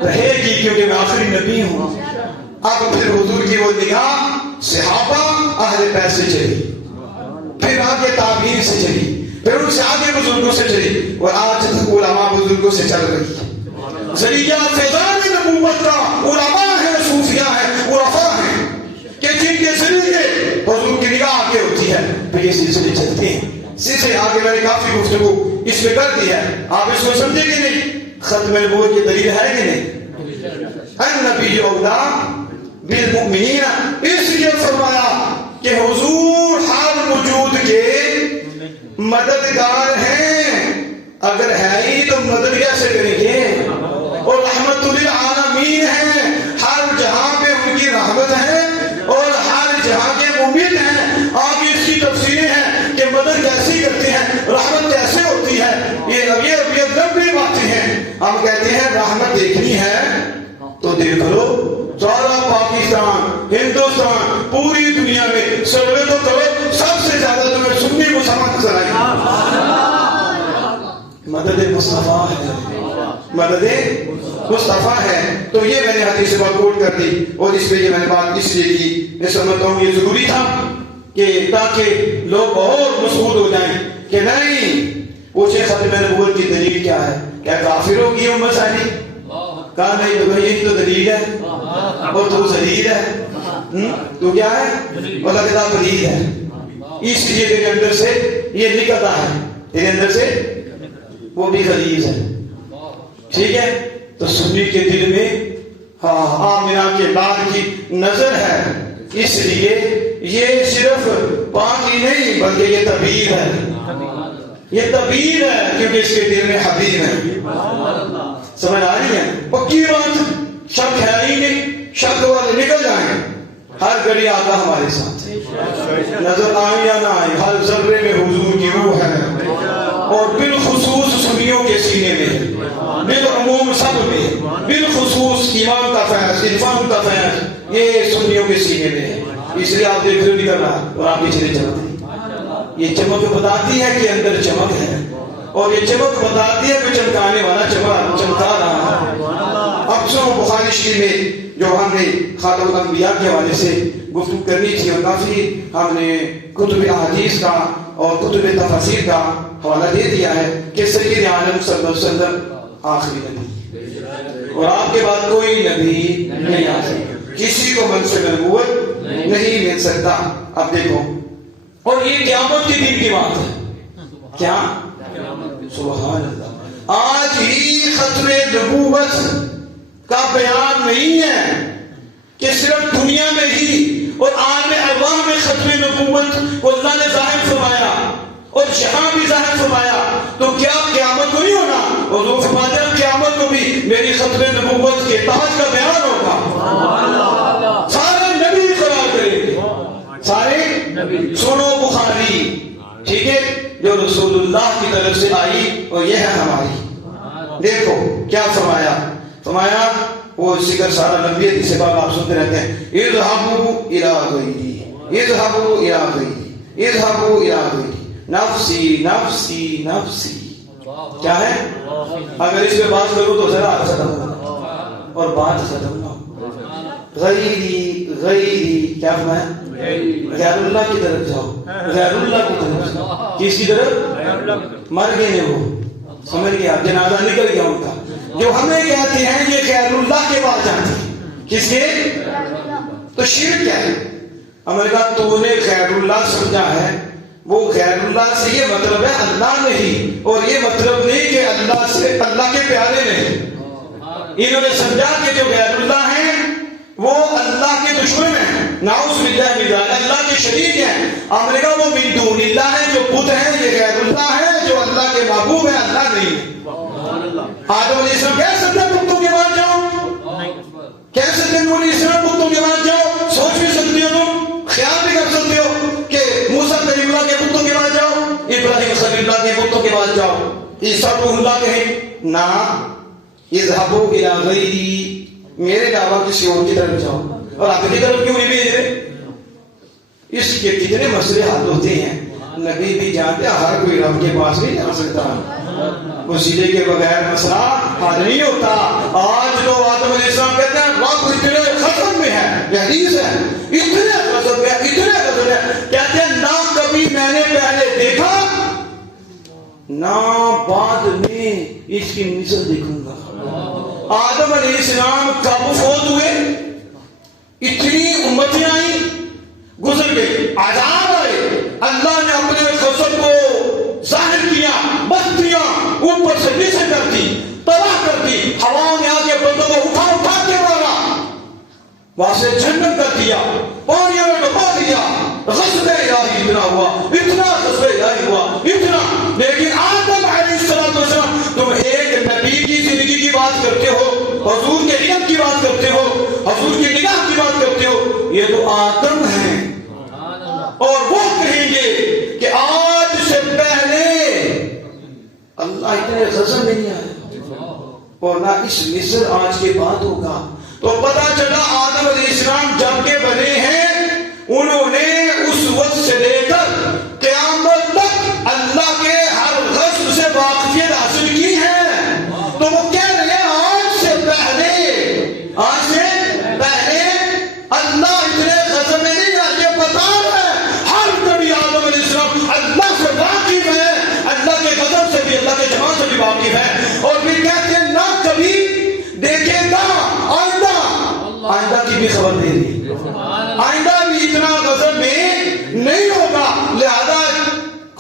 رہے گی کیونکہ میں آخری نبی ہوں۔ اب پھر حضور کی وہ نگاہ صحابہ اہل بیت سے چلی، پھر آگے تابعین سے چلی، پھر ان سے آگے بزرگوں سے چلی، اور آج تک علماء بزرگوں سے چل رہی ہے۔ ذریعہ فیضان نبوت کا علماء ہیں، صوفیاء ہیں، عرفاء ہیں، کہ جن کے ذریعے حضور کی نگاہ آگے ہوتی ہے، پھر یہ سلسلے چلتے ہیں۔ سلسلے آگے میں نے کافی گفتگو اس میں کر دی ہے، آپ اس کو سمجھے کہ نہیں؟ ختم نبوت کی دلیل ہے کہ نہیں؟ النبی اولا بالمؤمنین، اس لیے فرمایا کہ حضور ہر وجود کے مددگار ہیں، اگر ہے ہی تو مدد کیسے کریں گے؟ اور رحمت للعالمین ہیں، ہر جہاں پہ ان کی رحمت ہے اور ہر جہاں کے ممید ہیں۔ آگے اس کی تفسیریں ہیں کہ مدد کیسی کرتے ہیں، رحمت کیسے ہوتی ہے، یہ لمبی باتیں ہیں۔ ہم کہتے ہیں رحمت دیکھنی ہے تو دیکھ لو، سارا پاکستان، ہندوستان، پوری دنیا میں سروے تو کرو، سب سے زیادہ تمہیں سنی مسلمان نظر آئے گی۔ مدد مصطفیٰ ہے، مدد مصطفیٰ ہے۔ تو یہ میں نے حدیث بات کوٹ کر دی، اور اس پہ یہ میں نے بات اس لیے کی، میں سمجھتا ہوں یہ ضروری تھا کہ تاکہ لوگ اور مسعود ہو جائیں کہ نہیں پوچھے ختم نبوت کی دلیل کیا ہے، کیا کافر ہوگی امت ساری؟ کہا نہیں تو بھائی یہ تو دلیل ہے، اور تو ذلیل ہے، تو کیا ہے؟ اللہ کے تعالیٰ دلیل ہے، اس لیے تیرے اندر سے یہ نکلتا ہے، تیرے اندر سے وہ بھی غلیظ ہے، ٹھیک ہے؟ تو سنی کے دل میں آمنہ کے لال کی نظر ہے، اس لیے یہ صرف پاک ہی نہیں بلکہ یہ طبیب ہے، یہ طبیب ہے، کیونکہ اس کے دل میں حبیب ہے۔ سمجھ آ رہی ہے؟ پکی بات، شک ہے ہی نہیں، شک والے نکل جائیں، ہر گھڑی آقا ہمارے ساتھ نظر آئے یا نہ آئے، ہر ذرے میں حضور کی روح ہے، اور بالخصوص سنیوں کے سینے میں، بالعموم سب میں، بالخصوص ایمان کا فیض، عرفان کا فیض یہ سنیوں کے سینے میں ہے۔ اس لیے آپ دیکھ رہے نکل رہا اور آپ پیچھے چمکتے، یہ چمک بتاتی ہے کہ اندر چمک ہے، اور یہ چمک بتاتی ہے کہ چمکانے والا چمکا رہا ہے۔ اب سو بخاری شریف میں جو ہم نے خاتم الانبیاء کے حوالے سے گفتگو کرنی تھی، اور کافی ہم نے کتب احادیث کا اور کتب تفاسیر کا حوالہ دے دیا ہے کہ سید عالم صلی اللہ علیہ وسلم آخری نبی، اور آپ کے بعد کوئی نبی نہیں آ سکتا، کسی کو منصب نبوت نہیں مل سکتا۔ اب دیکھو، اور یہ قیامت کے دن کی بات ہے، کیا؟ سبحان اللہ، آج ہی ختم نبوت کا بیان نہیں ہے کہ صرف دنیا میں ہی اور عالم ارواح میں ختم نبوت کو اللہ نے ظاہر فرمایا اور یہاں بھی ظاہر فرمایا، تو کیا قیامت کو نہیں ہونا؟ اور وہ فرماتے ہیں قیامت کو بھی میری ختم نبوت کے تاج کا بیان ہوگا۔ سارے نبی قرار کریں گے، سارے سنو بخاری، ٹھیک ہے، جو رسول اللہ کی طرف سے آئی اور یہ ہے ہماری۔ دیکھو کیا فرمایا، فرمایا وہ ذکر سارا نبی حدیث پاک آپ سنتے رہتے ہیں، اذهبوا الى غیری، اذهبوا الى غیری، اذهبوا الى غیری، نفسی نفسی نفسی۔ کیا ہے؟ اگر اس پہ بات کروں تو ذرا ختم ہو اور بات ختم نہ ہو۔ غیری غیری کیا فرمایا؟ غیر اللہ کی طرف جاؤ، غیر اللہ کی طرف جاؤ۔ کس کی طرف؟ مر گئے ہیں وہ، سمجھ گیا، جنازہ نکل گیا ان کا۔ جو ہمیں کہتے ہیں یہ غیر اللہ کے پاس جاتے ہیں، کس کے؟ تو شرک کیا ہے؟ ہمیں کہا تو نے غیر اللہ سمجھا ہے، وہ غیر اللہ سے یہ مطلب ہے اللہ نہیں، اور یہ مطلب نہیں کہ اللہ سے اللہ کے پیارے نہیں۔ انہوں نے سمجھا کہ جو غیر اللہ ہیں وہ اللہ کے دشمن ہیں، نعوذ باللہ من ذالک، اللہ کے شریک ہیں۔ ہم نے کہا وہ من دون اللہ ہے، جو بت ہیں یہ غیر اللہ ہے، جو اللہ کے محبوب ہے، اللہ نہیں ہے۔ آدم علیہ السلام کہہ سکتے ہیں بتوں کے پاس جاؤ، کہہ سکتے ہیں علیہ السلام بتوں کے پاس جاؤ، سوچ بھی سکتے ہو، تم خیال بھی کر سکتے ہو کہ موسیٰ کلیم اللہ کے بتوں کے پاس جاؤ، ابراہیم خلیل اللہ کے بتوں کے پاس جاؤ، عیسیٰ روح اللہ کہیں نہ، اذهبوا الى غیری، میرے علاوہ کسی اور کی طرف جاؤ، اور آپ کی طرف کیوں نہیں بھیج رہے؟ اس کے کتنے مسئلے حل ہوتے ہیں، نبی بھی جانتے ہیں ہر کوئی رب کے پاس نہیں جا سکتا، وسیلے کے بغیر مسئلہ حل نہیں ہوتا۔ آج جو آدم علیہ السلام کہتے ہیں رب اتنے ختم میں ہے، یہ حدیث ہے، اتنے غضب ہے، اتنے غضب ہے، کہتے ہیں نہ کبھی میں نے پہلے دیکھا نہ بعد میں اس کی مثل دیکھوں گا۔ آدم علیہ السلام کب فوت ہوئے؟ اتنی امتیں آئیں، گزر گئی، عذاب آئے، اللہ نے اپنے غضب کو ظاہر کیا، بستیاں اوپر سے نیچے کر دی، تباہ کر دی، ہوا نے آ کے بندوں کو اٹھا اٹھا کے مارا، وہاں سے جہنم کر دیا، پانی میں ڈبا دیا، غضب الہی اتنا ہوا، اتنا غضب الہی ہوا، اتنا۔ لیکن آدم علیہ السلام تم ایک نبی کی زندگی کی بات کرتے ہو، حضور کے علم کی بات کرتے ہو، حضور کی نگاہ کی بات کرتے ہو، یہ تو آدم ہیں، اور وہ کہیں گے کہ آج سے پہلے اللہ اتنے غضب نہیں آیا، اور نہ اس مصر آج کے بعد ہوگا۔ تو پتا چلا آدم علیہ السلام جب کے بنے ہیں انہوں نے اس وقت سے لے کر قیامت تک اللہ کے ہر غضب سے واقفیت حاصل کی ہے۔ تو وہ کہہ رہے ہیں آج سے پہلے اللہ اتنے غضب میں نہیں آتے، پتا ہے ہر کبھی آدم علیہ السلام اللہ سے واقف ہے، اللہ کے غضب سے بھی، اللہ کے جمال سے بھی واقف ہے، اور پھر کہتے ہیں نہ کبھی دیکھے گا آئندہ کی بھی خبر دے دی، آئندہ بھی اتنا غضب میں نہیں ہوگا، لہذا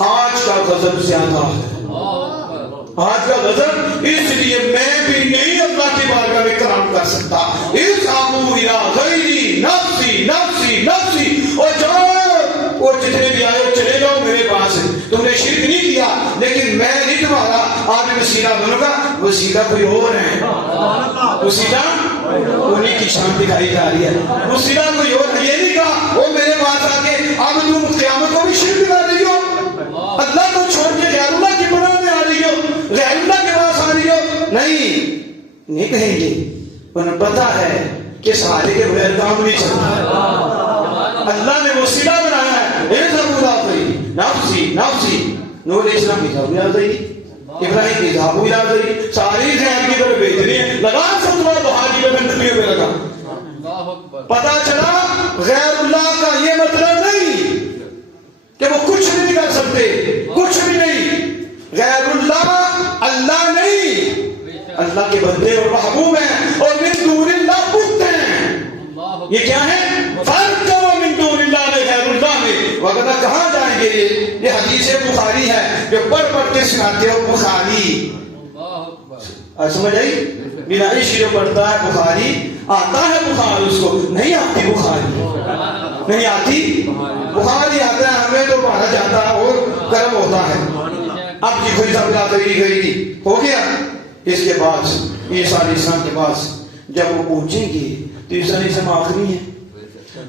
آج کا غضب زیادہ ہے، آج کا غضب اس لیے میں بھی نہیں اللہ کی بارگاہ میں کلام کر سکتا۔ اذهبوا الى غیری، نفسی نفسی نفسی، اور جاؤ، اور جتنے بھی آئے چلے جاؤ میرے پاس، تم نے شرک نہیں کیا لیکن میں نہیں تمہارا آج وسیلہ بنوں گا، وسیلہ کوئی اور ہے، وسیلہ انہیں کی شان دکھائی جا رہی ہے، وسیلہ کوئی اور ہے، یہ نہیں کہا وہ میرے پاس آ کے اب تم قیامت کو بھی شرک کر رہی ہو، اللہ کو چھوڑ کے غیر اللہ کی پناہ میں آ رہی ہو، غیر اللہ کے پاس آ رہی ہو، نہیں کہیں گے، انہیں پتا ہے کہ سہارے کے بغیر کام نہیں چلتا، اللہ نے وسیلہ بنایا ہے، نفسی نفسی، نوح علیہ السلام کی جواب یاد رہی، ابراہیم کی جواب یاد رہی، ساری خیر کی طرف بھیج رہی ہے، لگا فتوہ بہاری میں بندیوں میں لگا۔ پتا چلا غیر اللہ کا یہ مطلب نہیں کہ وہ کچھ نہیں کر سکتے، کچھ بھی نہیں، غیر اللہ اللہ نہیں، اللہ کے بندے اور محبوب ہیں، اور من دون اللہ بت ہیں۔ یہ کیا ہے؟ فرق کرو من دون اللہ میں غیر اللہ میں، وگرنہ کہاں جائیں گے؟ یہ حدیث بخاری ہے جو پڑھ کے سناتے ہو، بخاری سمجھ آئی؟ بنا عشق جو پڑھتا ہے بخاری، آتا ہے بخار، اس کو نہیں آتی بخاری، نہیں آتی بخاری، آتا ہے ہمیں تو پڑھا جاتا ہے اور گرم ہوتا ہے۔ اب جی کوئی سب گئی ہو گیا۔ اس کے بعد عیسیٰ علیہ السلام کے پاس جب وہ پہنچیں گے تیسرا اسم آخری ہے.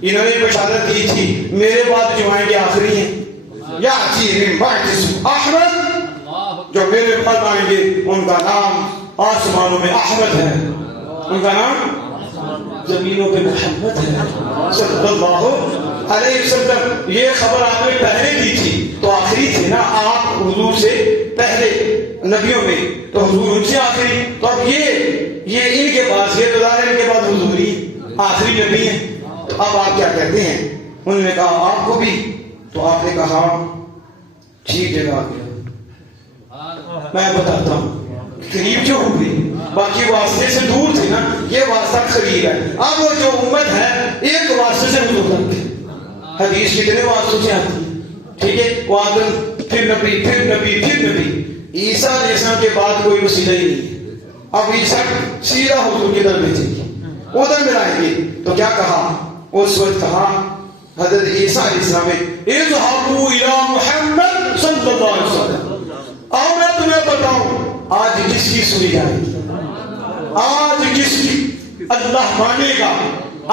انہوں نے بشارت کی تھی میرے بعد جو آئیں گے آخری ہیں. یاتی من بعد اسم احمد, جو میرے بعد آئیں گے ان کا نام آسمانوں میں احمد ہے, ان کا نام زمینوں پہ محمد ہے صلی اللہ علیہ وسلم. یہ خبر آپ نے پہلے دی تھی تو آخری تھے نا آپ حضور سے پہلے نبیوں میں, تو حضور ان سے آخری. تو اب یہ ان کے پاس یہ تو ظاہر ان کے بعد حضور ہی آخری نبی ہیں. تو اب آپ کیا کہتے ہیں؟ انہوں نے کہا آپ کو بھی. تو آپ نے کہا ٹھیک جگہ آ گیا. میں بتاتا ہوں قریب جو ہوئی, باقی واسطے سے دور تھے نا, یہ واسطہ قریب ہے. اب وہ جو امت ہے ایک واسطے سے دور تک ہے. حدیث کتنے واسطوں سے آتی ہے, ٹھیک ہے, وہ آدم پھر نبی پھر نبی پھر نبی. عیسیٰ علیہ السلام کے بعد کوئی وسیلہ ہی نہیں ہے. اب عیسیٰ سیدھا حضور کی طرف بھیجیں گے, ادھر ملائیں گے. تو کیا کہا اس وقت؟ کہا حضرت عیسیٰ علیہ السلام نے اذهبوا الى محمد صلی اللہ علیہ وسلم. اور میں تمہیں بتاؤں آج کس کی سنی جائے گی, آج کس کی اللہ مانے گا,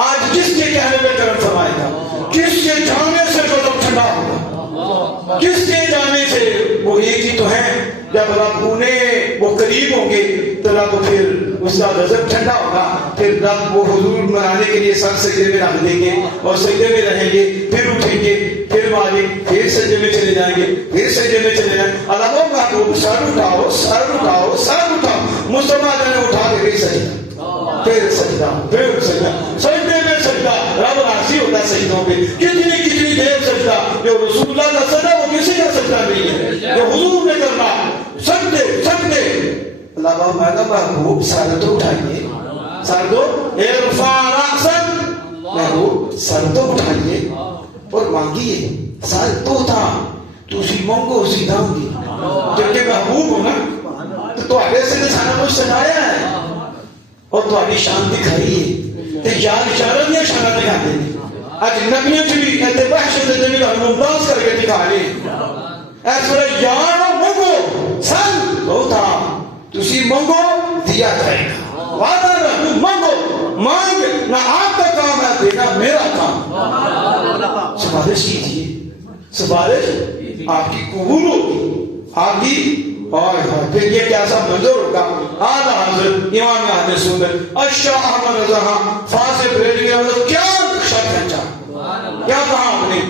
آج کس کے کہنے پہ کرم فرمائے گا, کس کے جانے سے قدم ٹھنڈا ہوگا, کس کے جانے سے. وہ ایک ہی تو ہے, جب رب انہیں وہ قریب ہوں گے تو رب پھر اس کا غضب ٹھنڈا ہوگا. پھر رب وہ حضور منانے کے لیے سر سجدے میں رکھ دیں گے اور سجدے میں رہیں گے, پھر اٹھیں گے, پھر مالک, پھر سجدے میں چلے جائیں گے, پھر سجدے میں چلے جائیں. اللہ محبوب سر اٹھاؤ سر اٹھاؤ سر اٹھاؤ. مصطفیٰ نے اٹھا کے پھر سجدہ, پھر سجدہ, پھر سجدہ, سجدے میں سجدہ. رب راضی ہوتا سجدوں پہ. کتنی دیر سجدہ. جو رسول اللہ کا سجدہ وہ کسی کا سجدہ نہیں ہے, جو حضور نے کرنا سجدے سجدے. اللہ محبوب سر تو اٹھائیے, سر تو ارفع رأسک, محبوب سر تو اٹھائیے اور مانگیے. سر تو تھا تسی مانگو اسی داؤں گی. جبکہ محبوب ہو نا تو آگے سے سارا کچھ سجایا ہے اور تمہاری شان دکھائی ہے. تے یار اشارہ دیا شان دکھا دیں. اج نبیوں چ بھی کہتے وحشت دے بھی ممتاز کر کے دکھا رہے ایسا یار مانگو سر تو تھا تسی مانگو دیا جائے گا. وعدہ نہ مانگو, مانگ نہ آپ کا کام ہے دینا میرا کام. سفارش کیجیے, سفارش آپ کی قبول ہوگی, آپ کی. اور پھر یہ کیسا منظر ہوگا. آدھا حضرت امام اہل سنت اشاہ احمد رضا خان فاضل بریلوی رحمۃ کیا نقشہ کھینچا, کیا کہا آپ نے؟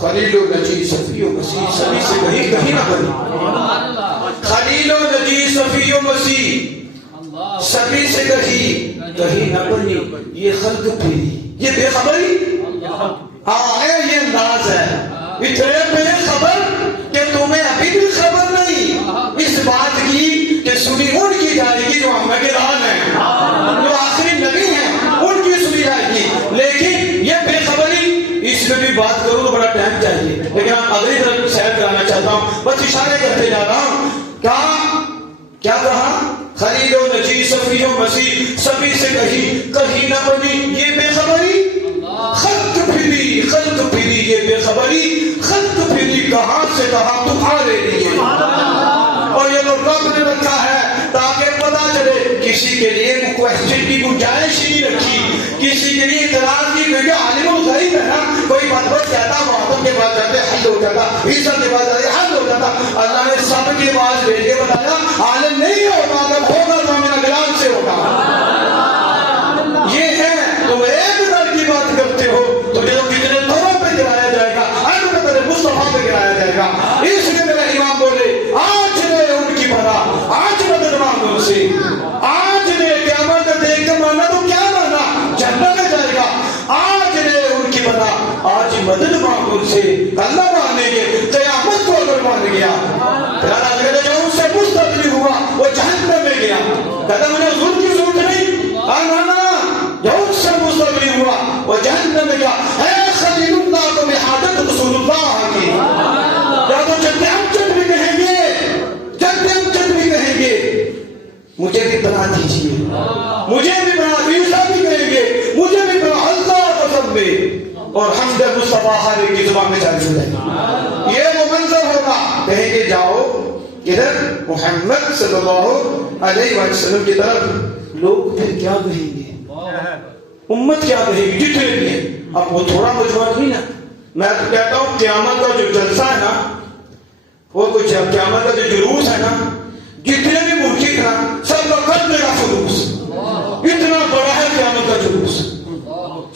خلیل و نجی صفی و مسیح سبھی سے کہیں نہ بنی. خلیل و نجی صفی و مسیح سبھی سے کہیں نہ بنی. یہ خلق پھیری, یہ بے خبری. ہاں یہ انداز ہے اتنے بے خبر کہ تمہیں ابھی بھی خبر نہیں اس بات کی کہ سنی ان کی جائے گی جو مگران ہیں, جو آخری نبی ہیں, ان کی سنی جائے گی. لیکن یہ بے خبری, اس میں بھی بات کروں تو بڑا ٹائم چاہیے, لیکن آپ اگلی طرف سیر کرانا چاہتا ہوں, بس اشارے کرتے جا رہا ہوں. کیا کہا؟ خلیل و نجی صفی و مسیح سبھی سے کہیں نہ بنی. یہ بے خبری خلق پھری یہ بے خبری خلق پھری کہاں سے کہاں تمہارے لیے. اور یہ تو رب نے رکھا ہے تاکہ پتا چلے. کسی کے لیے کوشچن کی گنجائش ہی نہیں رکھی, کسی کے لیے اعتراض کی, کیونکہ عالم الغیب ہے نا. کوئی بات کہتا محمد کے بعد جاتے حل ہو جاتا, عیسیٰ کے بعد جاتے حل ہو جاتا. اللہ نے سب کی آواز بھیج کے بتایا عالم نہیں ہوگا, جب ہوگا تو ہمیں اگرام سے ہوگا. یہ ہے تم ایک در کی بات کرتے ہو تو جب کتنے دوروں پہ گرایا جائے گا, مصطفیٰ پہ گرایا جائے گا. اس لیے میرا امام بولے آج نے ان کی بنا, آج مدد مانگو ان سے. آج نے قیامت دیکھ کر مانا تو کیا مانا, جنت میں جائے گا. آج نے ان کی بنا, آج مدد مانگو ان سے. اللہ مانیں گے قیامت کو اگر مان گیا جو ان سے مستقبل ہوا وہ جہنم میں گیا. کہتا مجھے ظلم کی ضرورت نہیں, مانا جو ان سے مستقبل ہوا وہ جہنم میں گیا. اے خلیل اللہ کو بحاجت رسول اللہ کی, یا تو جد امجد بھی کہیں گے, جد امجد بھی کہیں گے مجھے بھی بنا دیجیے, مجھے بھی بنا, عیسیٰ بھی کہیں گے مجھے بھی بنا, اللہ قسم میں. اور حمد مصطفیٰ ہر ایک کی زبان میں جاری ہو جائے گا. یہ وہ منظر ہوگا, کہیں گے جاؤ ادھر محمد صلی اللہ علیہ وسلم کی طرف. لوگ پھر کیا کہیں گے؟ امت کیا کہے گی جتنے بھی ہیں. اب وہ تھوڑا مجموعہ نہیں نا. میں تو کہتا ہوں قیامت کا جو جلسہ ہے نا, وہ کچھ قیامت کا جو جلوس ہے نا, جتنے بھی منکر نا سب کا کر دے گا فلوس. اتنا بڑا ہے قیامت کا جلوس.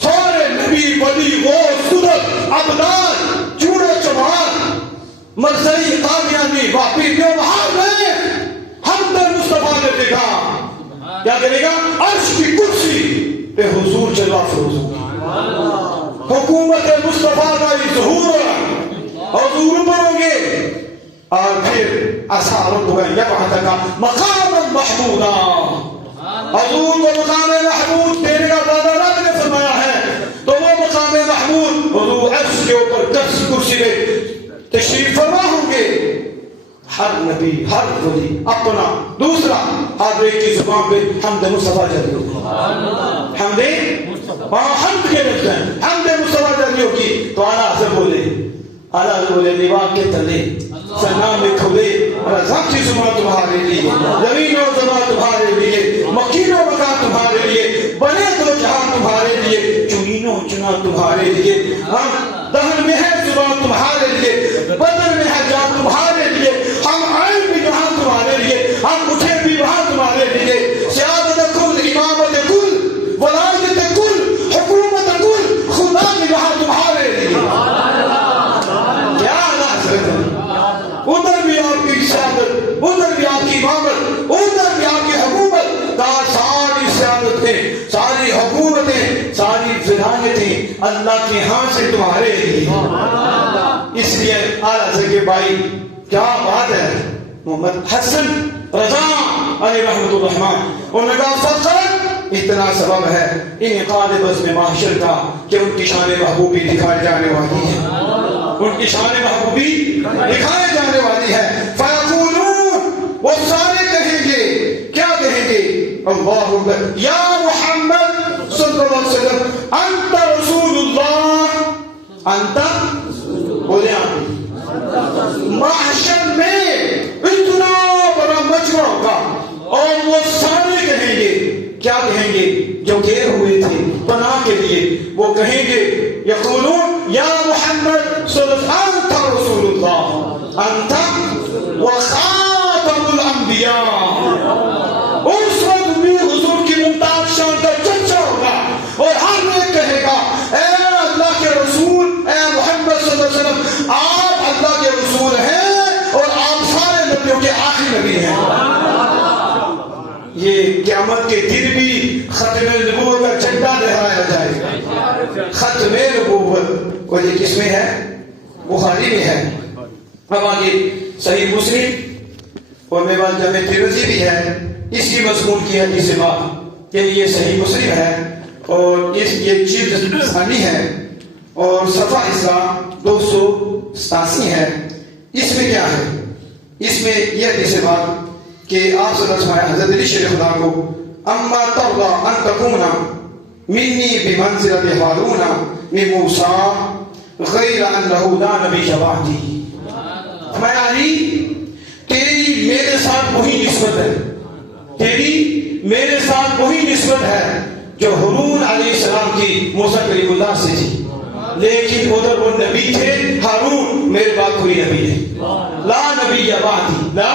سارے نبی ولی غوث قدر ابدال چوڑے چمار مرزائی قادیانی واپی جو وہاں گئے حمد مصطفیٰ نے دیکھا کیا کرے گا, عرش کی کرسی پہ حضور جلوہ فروز ہوگا. حکومت مصطفیٰ کا یہ ظہور حضور پڑھو گے اور پھر اصحاب کو یہاں تک مقام محمودا, حضور کو مقام محمود دینے کا وعدہ رب نے فرمایا ہے. تو وہ مقام محمود حضور عرش کے اوپر کرسی پہ تشریف فرما ہوں گے. ہر نبی ہر ولی اپنا دوسرا ہر ایک کی زبان پہ حمد مصطفیٰ جاری ہوگی. حمد حمد کے لفظ ہیں, حمد مصطفیٰ جاری ہوگی. تو اعلیٰ حضرت بولے, اعلیٰ حضرت بولے لیوان کے تلے سنا میں کھلے رضا کی زبان تمہارے لیے, زمین و زبان تمہارے لیے, مکین و مکان تمہارے لیے, بنے دو جہاں تمہارے لیے, چنین و چنا تمہارے لیے. ہم دہن میں ہے زبان تمہارے لیے, بدن میں ہے جان تمہارے لیے, ہم آئیں بھی جہاں تمہارے لیے, ہم اٹھے بھی وہاں تمہارے لیے. سیادت کل, امامت کل, ولایت کل, حکومت کل, خدا بھی وہاں تمہارے لیے. کیا ناصرت, ادھر بھی آپ کی سیادت, ادھر بھی آپ کی امامت, ادھر بھی آپ کی حکومت. ساری سیادتیں, ساری حکومتیں, ساری ولایتیں اللہ کے ہاں سے تمہارے لیے. اس لیے اعلیٰ حضرت کے بھائی کیا بات ہے, محمد حسن رضا علیہ رحمت الرحمن, انہوں نے کہا فقط اتنا سبب ہے انعقاد بزم محشر کا کہ ان کی شان محبوبی دکھائی جانے والی ہے, ان کی شان محبوبی دکھائی جانے والی ہے. فیقولون, وہ سارے کہیں گے, کیا کہیں گے, اللہ اکبر, یا محمد صلی اللہ علیہ وسلم انت رسول اللہ, انت بولے آپ. محشر میں اتنا بڑا مجمع ہوگا اور وہ سارے کہیں گے, کیا کہیں گے, جو گئے ہوئے تھے پناہ کے لیے, وہ کہیں گے یقولون یا محمد صلی اللہ علیہ وسلم انت رسول اللہ, انت وخاتم الانبیاء. اس وقت بھی حضور کی ممتاز شان کا چرچا ہوگا اور ہر ایک کہے گا اے اللہ کے رسول, اے محمد صلی اللہ علیہ وسلم, آپ اللہ کے رسول ہیں اور آپ سارے نبیوں کے آخری نبی ہیں. یہ قیامت کے دن بھی ختم نبوت کا جھنڈا لہرایا جائے گا. ختم نبوت, اور یہ کس میں ہے, بخاری میں ہے. اب آگے صحیح مسلم اور میرے پاس جامع ترمذی بھی ہے, اس کی مضمون کی حدیث سے بات کہ یہ صحیح مسلم ہے اور اس یہ جلد ثانی ہے اور صفحہ اس کا 287 ہے. اس میں کیا ہے, اس میں یہ حدیث سے بات کہ آپ صلی اللہ علیہ وسلم حضرت علی شیخ خدا کو اما ترضى ان تكون مني بمنزلة هارون من موسى غير انه لا نبي بعدي. میں علی تیری میرے ساتھ وہی نسبت ہے, تیری میرے ساتھ وہی نسبت ہے جو ہارون علیہ السلام کی موسیٰ کلیم اللہ سے تھی, لیکن ادھر وہ نبی تھے, ہارون میرے بعد کوئی نبی نہیں, لا نبی بعدی, لا.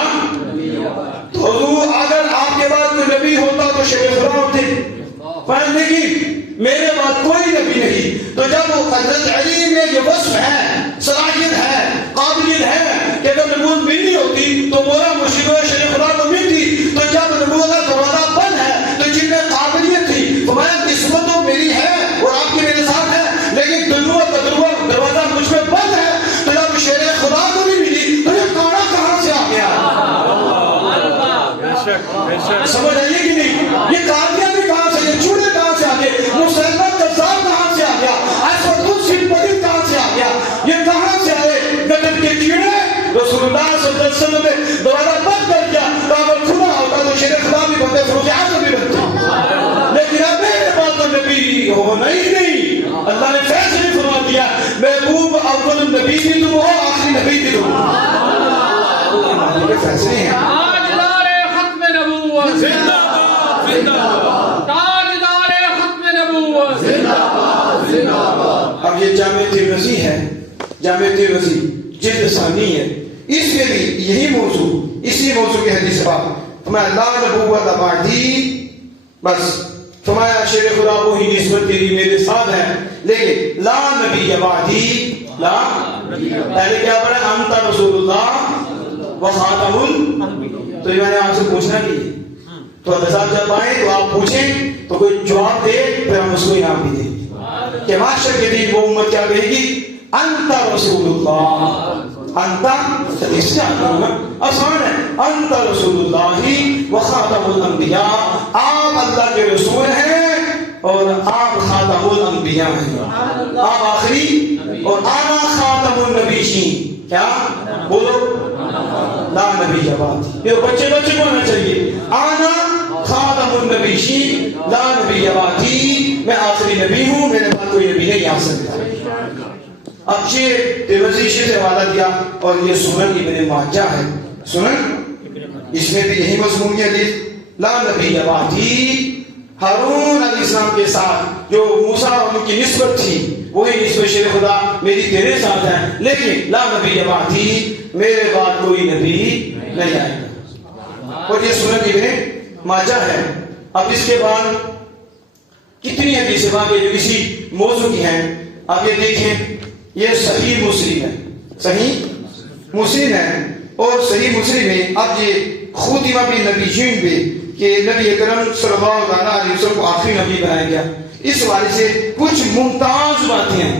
تو حضور اگر آپ کے بعد کوئی نبی ہوتا تو شیخ خدا تھے, لیکن میرے بعد کوئی نبی نہیں. تو جب حضرت علی میں یہ وصف ہے, صلاحیت ہے, قابلیت ہے کہ اگر نبوت ملنی ہوتی تو مولا مرشد شیخ خدا کو ملتی, تو جب نبوت کا دروازہ بند ہے تو جن میں قابلیت تھی فرمایا قسمت تو میری ہے اور آپ کے میرے ساتھ ہے, لیکن نبوت کا دروازہ مجھ میں بند ہے. تو جب شیخ خدا کو بھی ملی تو یہ کانا کہاں سے آ گیا, سمجھ آئیے کہ نہیں, یہ کاریاں بھی کہاں سے, یہ چوڑے کہاں سے آ گئے, مسلمان کذاب کہاں سے آ گیا, اسود السن پدید کہاں سے آ گیا, یہ کہاں سے آئے, گدر کے کیڑے. رسول اللہ صلی اللہ علیہ وسلم نے دروازہ بند کر دیا, تو اگر کھلا ہوتا تو شیخ خدا بھی بنتے, فروغ اعظم بھی بنتے, لیکن اب میرے پاس تو نبی ہونا ہی نہیں. اللہ نے فیصلے فرما دیا, محبوب اول النبی بھی تم ہو, آخری نبی بھی تم ہو. یہ فیصلے ہیں. زندہ باد, زندہ باد, تاجدار ختم نبوت, ترمذی ہے، جامع ترمذی جلد ثانی ہے، اس میں بھی یہی موضوع، اسی موضوع کی حدیث بات فرمایا لا نبوت بعدی، بس فرمایا شیر خدا وہی نسبت تیری میرے ساتھ ہے، لیکن لا نبی بعدی، لا پہلے کیا پڑھا انت رسول اللہ و خاتم الانبیاء. تو یہ میں نے آپ سے پوچھنا نہیں، تو حضرت جب آئے تو آپ پوچھیں تو کوئی جواب دے، پھر ہم اس کو انعام بھی دیں گے کہ معاشر کے دن وہ امت کیا کہے گی انت رسول اللہ، انت اس سے آسان ہے، انت رسول اللہ و خاتم الانبیاء، آپ اللہ کے رسول ہیں اور آپ خاتم الانبیاء ہیں، آپ آخری، اور آنا خاتم النبیین، کیا بولو لا نبی بعد، یہ بچے بچے کو ہونا چاہیے، آنا خاتم النبیین لا نبی بعدی، میں آخری نبی ہوں، میرے بعد کوئی نبی نہیں آ سکتا. اب یہ ترمذی سے حوالہ دیا، اور یہ سنن ابن ماجہ ہے، سنن اس میں بھی یہی مضمون ہے حدیث لا نبی بعدی. ہارون علیہ السلام کے ساتھ جو موسیٰ اور ان کی نسبت تھی وہی نسبت شیر خدا میری تیرے ساتھ ہے، لیکن لا نبی بعدی، میرے بعد کوئی نبی نہیں آئے گا. اور یہ سنن ابن ماجہ ہے. اب اس کے بعد کتنی حدیثیں باقی جو اسی موضوع کی ہیں، آپ یہ دیکھیں، یہ صحیح مسلم ہے، صحیح مسلم ہے، اور صحیح مسلم میں اب یہ خاتمہ بالنبیین بھی کہ نبی اکرم صلی اللہ علیہ وسلم کو آخری نبی بنایا گیا. اس حوالے سے کچھ ممتاز باتیں ہیں،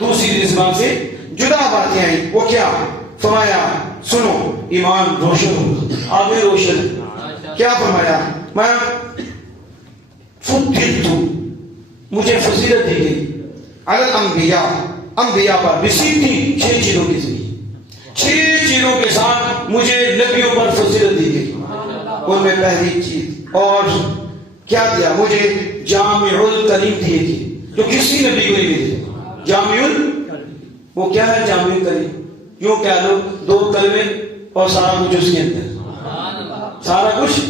دوسری زبان سے جدا باتیں ہیں. وہ کیا فرمایا؟ سنو، ایمان روشن ہو، آگے روشن. کیا فرمایا؟ میں فضلت، مجھے فضیلت دی گئی، علی الانبیاء، انبیاء پر بسیتی، 6 چیزوں کے ذریعے، 6 چیزوں کے ساتھ مجھے نبیوں پر فضیلت دی گئی. ان میں پہلی چیز اور کیا دیا؟ مجھے جامع الکلم دیے گی، جو کسی نبی کو نہیں ملے. جامع وہ کیا ہے؟ جامع الکلم یوں کہہ لو 2 کلمے اور سارا کچھ اس کے اندر، سارا کچھ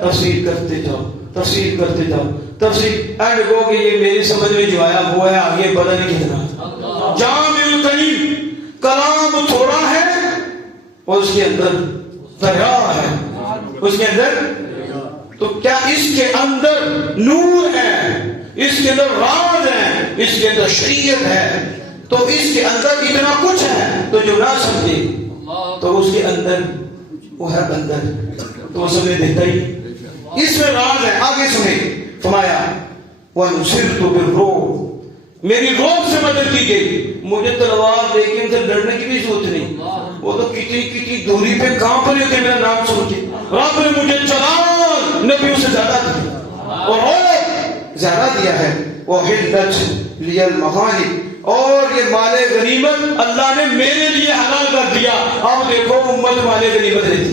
تفسیر کرتے جاؤ، تفسیر کرتے جاؤ، تفسیر اینڈ گو کہ یہ میری سمجھ میں جو آیا وہ ہے، آگے پتہ نہیں کتنا. جامع الکلم، کلام تھوڑا ہے اور اس کے اندر دریا ہے، اس کے اندر تو کیا اس کے اندر نور ہے، اس کے اندر راز ہے، اس کے اندر شریعت ہے. تو اس کے اندر اتنا کچھ ہے تو جو نہ سمجھے تو اس کے اندر وہ ہے بندر، تو وہ سمجھ دیتا ہی. اس میں راز ہے. آگے سنیں، فرمایا وَنُصِرْتُ بِالرُّعْبِ، میری روح سے مدد کی گئی. مجھے تلوار دے کے ان سے ڈرنے کی بھی ضرورت نہیں، وہ تو کتنی دوری پہ کہاں پر ہوتے میرا نام سن کے. رب نے مجھے چلا نبیوں سے زیادہ دیا اور زیادہ دیا ہے. وَحِلَّتْ لِيَ الْمَغَانِمُ، اور یہ مال غنیمت اللہ نے میرے لیے حلال کر دیا. اب دیکھو امت مال غنیمت رہتی،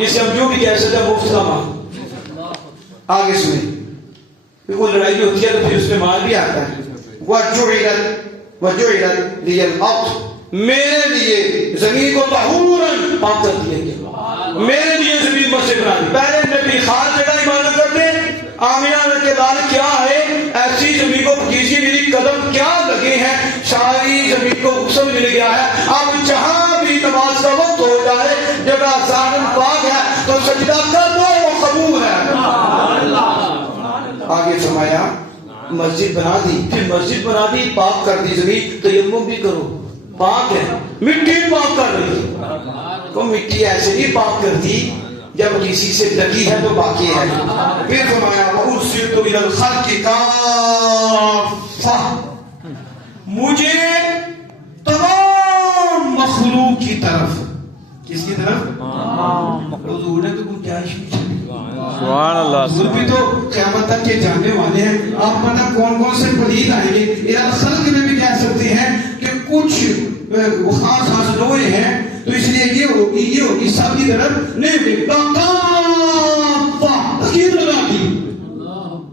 یہ سمجھو بھی کیسے تھا مفت کا مال. آگے سنیں، کوئی لڑائی ہوتی ہے تو پھر اس میں مال بھی آتا ہے. وَجُعِلَتْ لِيَ الْأَرْضُ، میرے لیے زمین کو طہوراً پاک کر دیا گیا، میرے لیے زمین مسجد بنا دی. پہلے نبی خاص جگہ عبادت کرتے، آمینہ کے لال کیا ہے، ایسی زمین کو کسی میری قدم کیا لگے ہیں، ساری زمین کو غسل مل گیا ہے. اب جہاں بھی نماز کا وقت ہو جائے، جگہ ظاہر پاک ہے تو سجدہ کر دو، وہ قبول ہے. آگے فرمایا مسجد بنا دی، پھر مسجد بنا دی، پاک کر دی زمین. تیمم بھی کرو، پاک ہے. مٹی پاک کر رہی، تو مٹی ایسے نہیں پاک کرتی جب کسی سے لگی ہے تو باقی ہے. پھر فرمایا وَأُرْسِلْتُ إِلَى الْخَلْقِ كَافَّةً، مجھے تمام مخلوق کی طرف، کس کی طرف؟ حضور نے تو گنجائش نہیں. سبحان اللہ، حضور بھی تو قیامت تک کے جانے والے ہیں. آپ پتہ کون کون سے پلید آئیں گے. یا خلق میں بھی کہہ سکتے ہیں کہ کچھ خاص خاص لوگ ہیں تو اس لیے یہ ہوگی سب کی طرف نہیں تقید لگا دی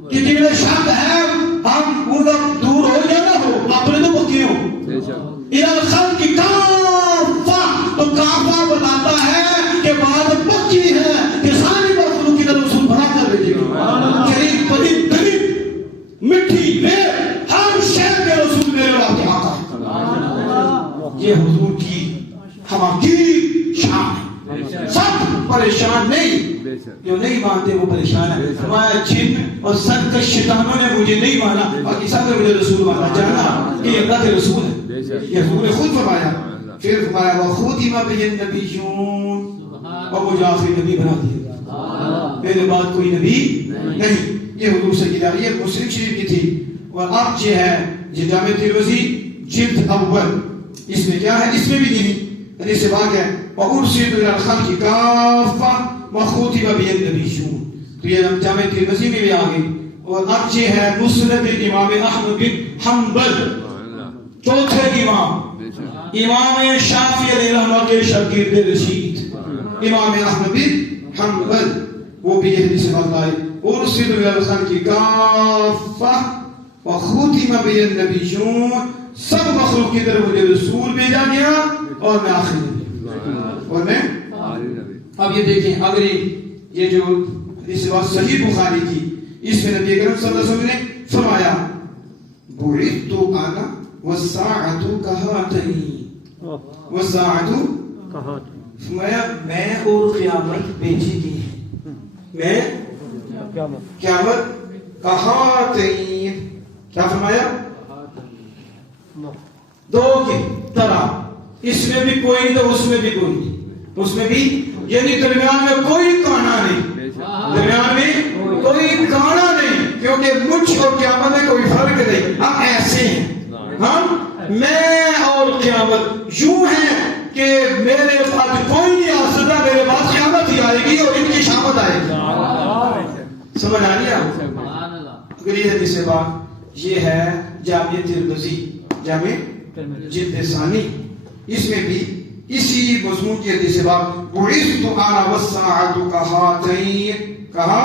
کہ جنہیں شک ہے ہم ان کا دور ہو یا نہ ہو، اپنے تو پکی ہو. الخلق کی کافہ، تو کافہ بتاتا ہے کہ بات پکی ہے کہ ساری مخلوق کی طرف رسول بنا کر بھیجے گی. قریب قریب قریب مٹھی ہر شے کے رسول میرے واقع یہ حضور کی حماقی شان ہے. سب پریشان نہیں، جو نہیں مانتے وہ پریشان ہے. فرمایا جن اور سرکش شیطانوں نے مجھے نہیں مانا، باقی سب نے مجھے رسول مانا. جانا کہ اللہ کے رسول ہے، یہ حضور نے خود فرمایا. پھر فرمایا وَخُوتِمَ بِهِ النَّبِيُّونَ، اور مجھے آخری نبی بنا دیا، میرے بعد کوئی نبی نہیں. یہ حضور سے کی جاری ہے، مسلم شریف کی تھی. اور اب یہ ہے یہ جامع ترمذی جلد اول، اس میں کیا ہے؟ اس میں بھی دینی حدیث سے واقع ہے وَأُرْسِلْتُ إِلَى الْخَلْقِ كَافَّةً وَخُوتِمَ بِهِ النَّبِيُّونَ. تو یہ جامع ترمذی میں بھی آ گئی. اور اب یہ ہے مسند امام احمد بن حنبل، چوتھے امام، امام شافعی علیہ رحمہ کے شاگرد رشید امام احمد بن حنبل، وہ بھی یہ حدیث واقع ہے اُرْسِلْتُ إِلَى الْخَلْقِ كَافَّةً وَخُوتِمَ بِهِ النَّبِيُّونَ. سب مخلوق کی طرف مجھے رسول بھیجا گیا اور میں آخری نبی، اور میں. اب یہ دیکھیں اگلی یہ جو حدیث بات صحیح بخاری کی، اس میں نبی کریم صلی اللہ علیہ وسلم نے فرمایا بُعِثْتُ أَنَا وَالسَّاعَةُ كَهَاتَيْنِ وَالسَّاعَةُ، فرمایا میں اور قیامت بھیجی گئی ہے، میں قیامت کہاتین. کیا فرمایا؟ دو کی طرح، اس میں بھی کوئی تو اس میں بھی کوئی نہیں، اس میں بھی یعنی درمیان میں کوئی کانا نہیں، درمیان میں کوئی کانا نہیں، کیونکہ مجھ اور قیامت میں کوئی فرق نہیں. ہم ایسے ہیں، ہم میں اور قیامت یوں ہیں کہ میرے بعد کوئی نہیں آ سکتا، میرے بعد قیامت ہی آئے گی اور ان کی شامت آئے گی. سمجھ آ رہی ہے؟ اگلی حدیث بات یہ ہے جامع ترمذی جامع جلد ثانی، اس میں بھی اسی مضمون کی حدیث بات بُعِثْتُ أَنَا وَالسَّاعَةُ كَهَاتَيْنِ، کہا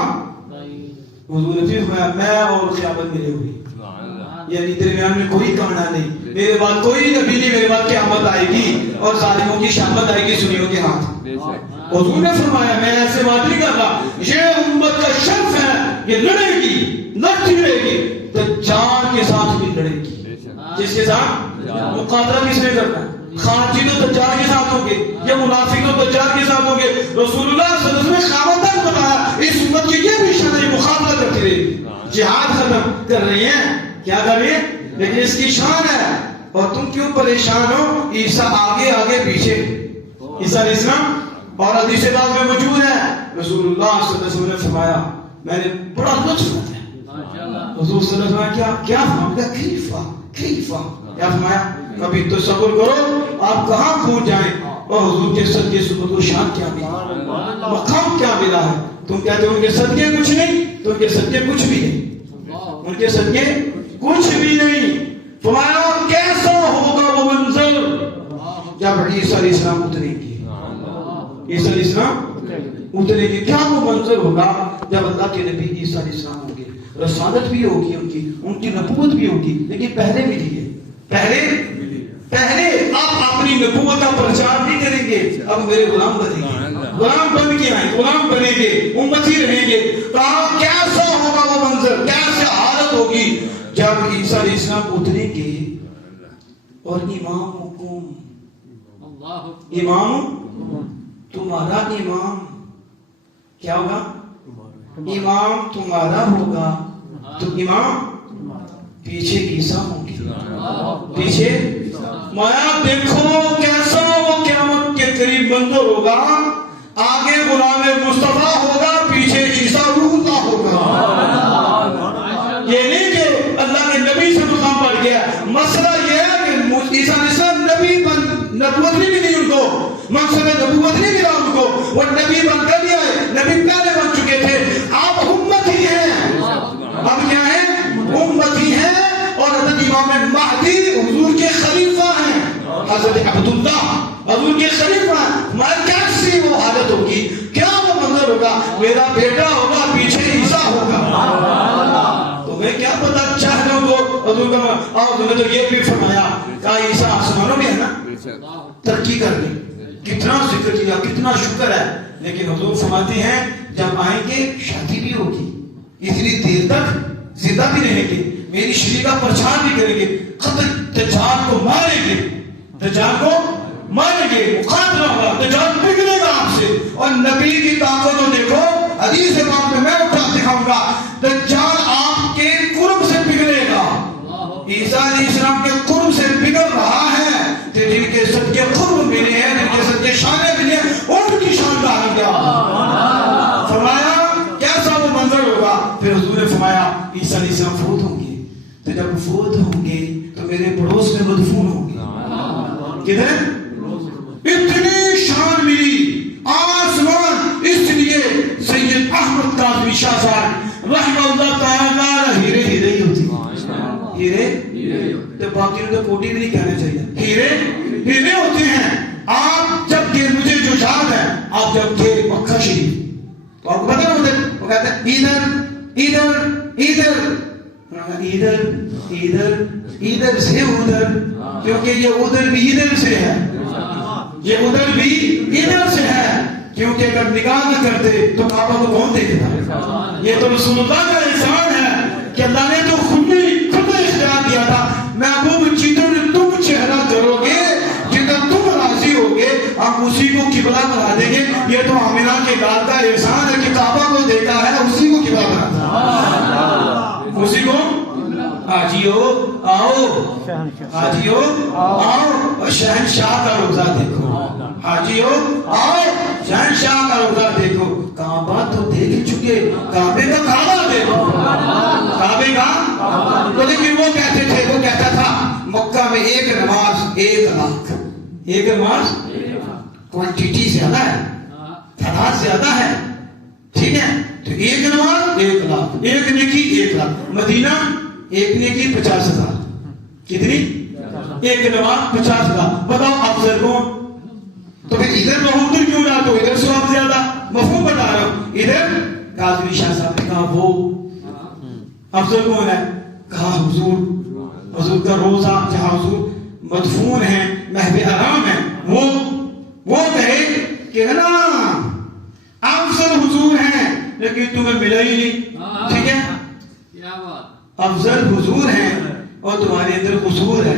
حضور نے پھر فرمایا میں اور قیامت ملے ہوئی، یعنی درمیان میں کوئی کانا نہیں، میرے بعد کوئی نبی نہیں، میرے بعد قیامت آئے گی اور ظالموں کی شامت آئے گی سنیوں کے ہاتھ. حضور نے فرمایا میں ایسے بات نہیں کر رہا، یہ امت کا شرف ہے، یہ لڑے گی، لڑتی رہے گی، دجال کے ساتھ بھی لڑے گی. جس کے ساتھ مقابلہ کس نے کرنا ہے؟ خارجی تو دجال کے ساتھ ہوں گے، یا منافق تو دجال کے ساتھ ہوں گے. رسول اللہ صلی اللہ علیہ وسلم نے خامدان بتایا اس امت کی یہ بھی شان ہے، مقابلہ کرتی رہے گی. جہاد ختم کر رہی ہیں، کیا کر رہی ہیں، لیکن اس کی شان ہے. اور تم کیوں پریشان ہو؟ عیسیٰ آگے آگے پیچھے، عیسیٰ علیہ السلام. اور حدیث پاک میں موجود ہے رسول اللہ صلی اللہ علیہ وسلم نے فرمایا، میں نے بڑا لطف اٹھایا، حضور صلی اللہ علیہ وسلم کیا فرمایا؟ کیفا کیا فرمایا؟ کبھی تصور کرو آپ کہاں پہنچ جائیں اور حضور کے صدقے سنت و شان کیا ملا، مقام کیا ملا ہے. تم کہتے ہو ان کے صدقے کچھ نہیں، تو ان کے صدقے کچھ بھی نہیں، ان کے صدقے کچھ بھی نہیں. فرمایا کیسا ہوگا وہ منظر جب عیسیٰ علیہ السلام اتریں گے، عیسیٰ علیہ السلام اتریں گے. کیا وہ منظر ہوگا جب اللہ کے نبی عیسیٰ علیہ السلام ہوں گے، رسالت بھی ہوگی ان کی نبوت بھی ہوگی، لیکن پہلے بھی دیے، پہلے آپ اپنی نبوت کا پرچار نہیں کریں گے، اب میرے غلام بنیں گے، غلام بن کے آئیں، غلام بنیں گے، امتی رہیں گے. کہا کیسا ہوگا وہ منظر، کیسے حالت ہوگی جب عیسیٰ علیہ السلام اتریں گے اور امام تمہارا امام کیا ہوگا؟ امام تمہارا ہوگا، تو امام پیچھے عیسیٰ ہوں گے، پیچھے. مایا دیکھو کیسا وہ قیامت کے قریب منظر ہوگا، آگے غلام مصطفیٰ ہوگا، پیچھے عیسیٰ روح اللہ ہوگا. یہ نہیں کہ اللہ کے نبی سے مقام بڑھ گیا، مسئلہ یہ ہے کہ عیسیٰ علیہ السلام نبوت نہیں ملی ان کو، منصب نبوت نہیں ملا ان کو، وہ نبی بن کر لیا ہے، نبی پہلے بن چکے تھے. آپ امتی ہیں، اب کیا ہیں؟ امتی ہیں. اور حضرت امام مہدی حضور کے خلیفہ ہیں، حضرت عبداللہ حضور کے خلیفہ ہیں. ہمارے کیسی وہ حالت ہوگی، کیا وہ منظر ہوگا؟ میرا بیٹا ہوگا، پیچھے عیسیٰ ہوگا. تمہیں کیا پتا چاہنے کو حضور کا. اور تمہیں تو یہ بھی فرمایا کہ عیسیٰ آسمانوں میں ہے نا، ترقی کر لی، کتنا ذکر کیا، کتنا شکر ہے. لیکن حضور فرماتے ہیں جب آئیں گے شادی بھی ہوگی، اتنی دیر تک زندہ بھی رہیں گے، میری شریعت کا پرچار بھی کریں گے، قتل دجال کو ماریں گے. دجال کو ماریں گے، مقابلہ ہوگا، دجال پگھلے گا آپ سے. اور نبی کی طاقت کو دیکھو، حدیث پاک میں اٹھا دکھاؤں گا، دجال آپ کے قرب سے پگھلے گا. عیسیٰ علیہ السلام کے قرب سے پگھل رہا ہے، تو جن کے صدقے قرب ملے ہیں، جن کے صدقے شانیں ملے ہیں، ان کی شان کا حال کیا ہوگا؟ فرمایا کیسا وہ منظر ہوگا؟ پھر حضور نے فرمایا عیسیٰ علیہ السلام فوت ہوں گے، تو جب فوت ہوں گے تو میرے پڑوس میں مدفون ہوں گے. کدھر؟ اتنی شان ملی آسمان. اس لیے سید احمد کاظمی شاہ صاحب رحمہ اللہ تعالی ہیرے ہیرے ہی ہوتی ہیں. ہیرے تو باقی نے تو کوٹی بھی نہیں کہنا چاہیے، ہیرے ہیرے ہوتے ہیں. آپ جب کہ مجھے جو یاد ہے، آپ جب کہ مکہ شریف تو آپ کو پتا ادھر وہ کہتے ہیں ادھر ادھر ادھر ادھر ادھر ادھر سے ادھر، کیونکہ یہ ادھر بھی ادھر سے ہے، یہ ادھر بھی ادھر سے ہے. کیونکہ اگر نگاہ نہ کرتے تو کعبہ کو کون دیکھتا؟ یہ تو رسول اللہ کا احسان ہے کہ اللہ نے تو خود اختیار دیا تھا، محبوب جدھر تم چہرہ کرو گے، جدھر تم راضی ہوگے، ہم اسی کو قبلہ بنا دیں گے. یہ تو آمنہ کے لال کا احسان ہے کہ کعبہ کو دیکھا ہے، اسی کو قبلہ بنا، اسی کو. حاجیو آؤ، حاجیو آؤ، شہنشاہ کا روزہ دیکھو، حاجیو آؤ، شہنشاہ کا روزہ دیکھو. کعبہ تو دیکھ چکے، کعبے کا کعبہ دیکھو، کعبے کا. تو لیکن وہ کہتے تھے، وہ کہتا تھا مکہ میں ایک نماز 1 لاکھ، ایک نماز کوانٹیٹی زیادہ ہے، تعداد زیادہ ہے، ٹھیک ہے. تو ایک نماز 1 لاکھ، ایک نیکی 1 لاکھ. مدینہ ایک نیکی 50,000. کتنی؟ ایک نماز 50,000. بتاؤ افضل کون؟ تو پھر ادھر ادھر کیوں نہ، تو ادھر ثواب زیادہ. مفہوم بتا رہا ہوں. ادھر کاظمی شاہ صاحب نے کہا وہ افضل کون ہے؟ کہا حضور کا روزہ جہاں حضور مدفون ہے، محب حرام ہے، وہ کہے کہ نا افضل حضور ہیں لیکن تمہیں ملا ہی نہیں. ٹھیک ہے، افضل حضور ہیں اور تمہارے اندر قصور ہے.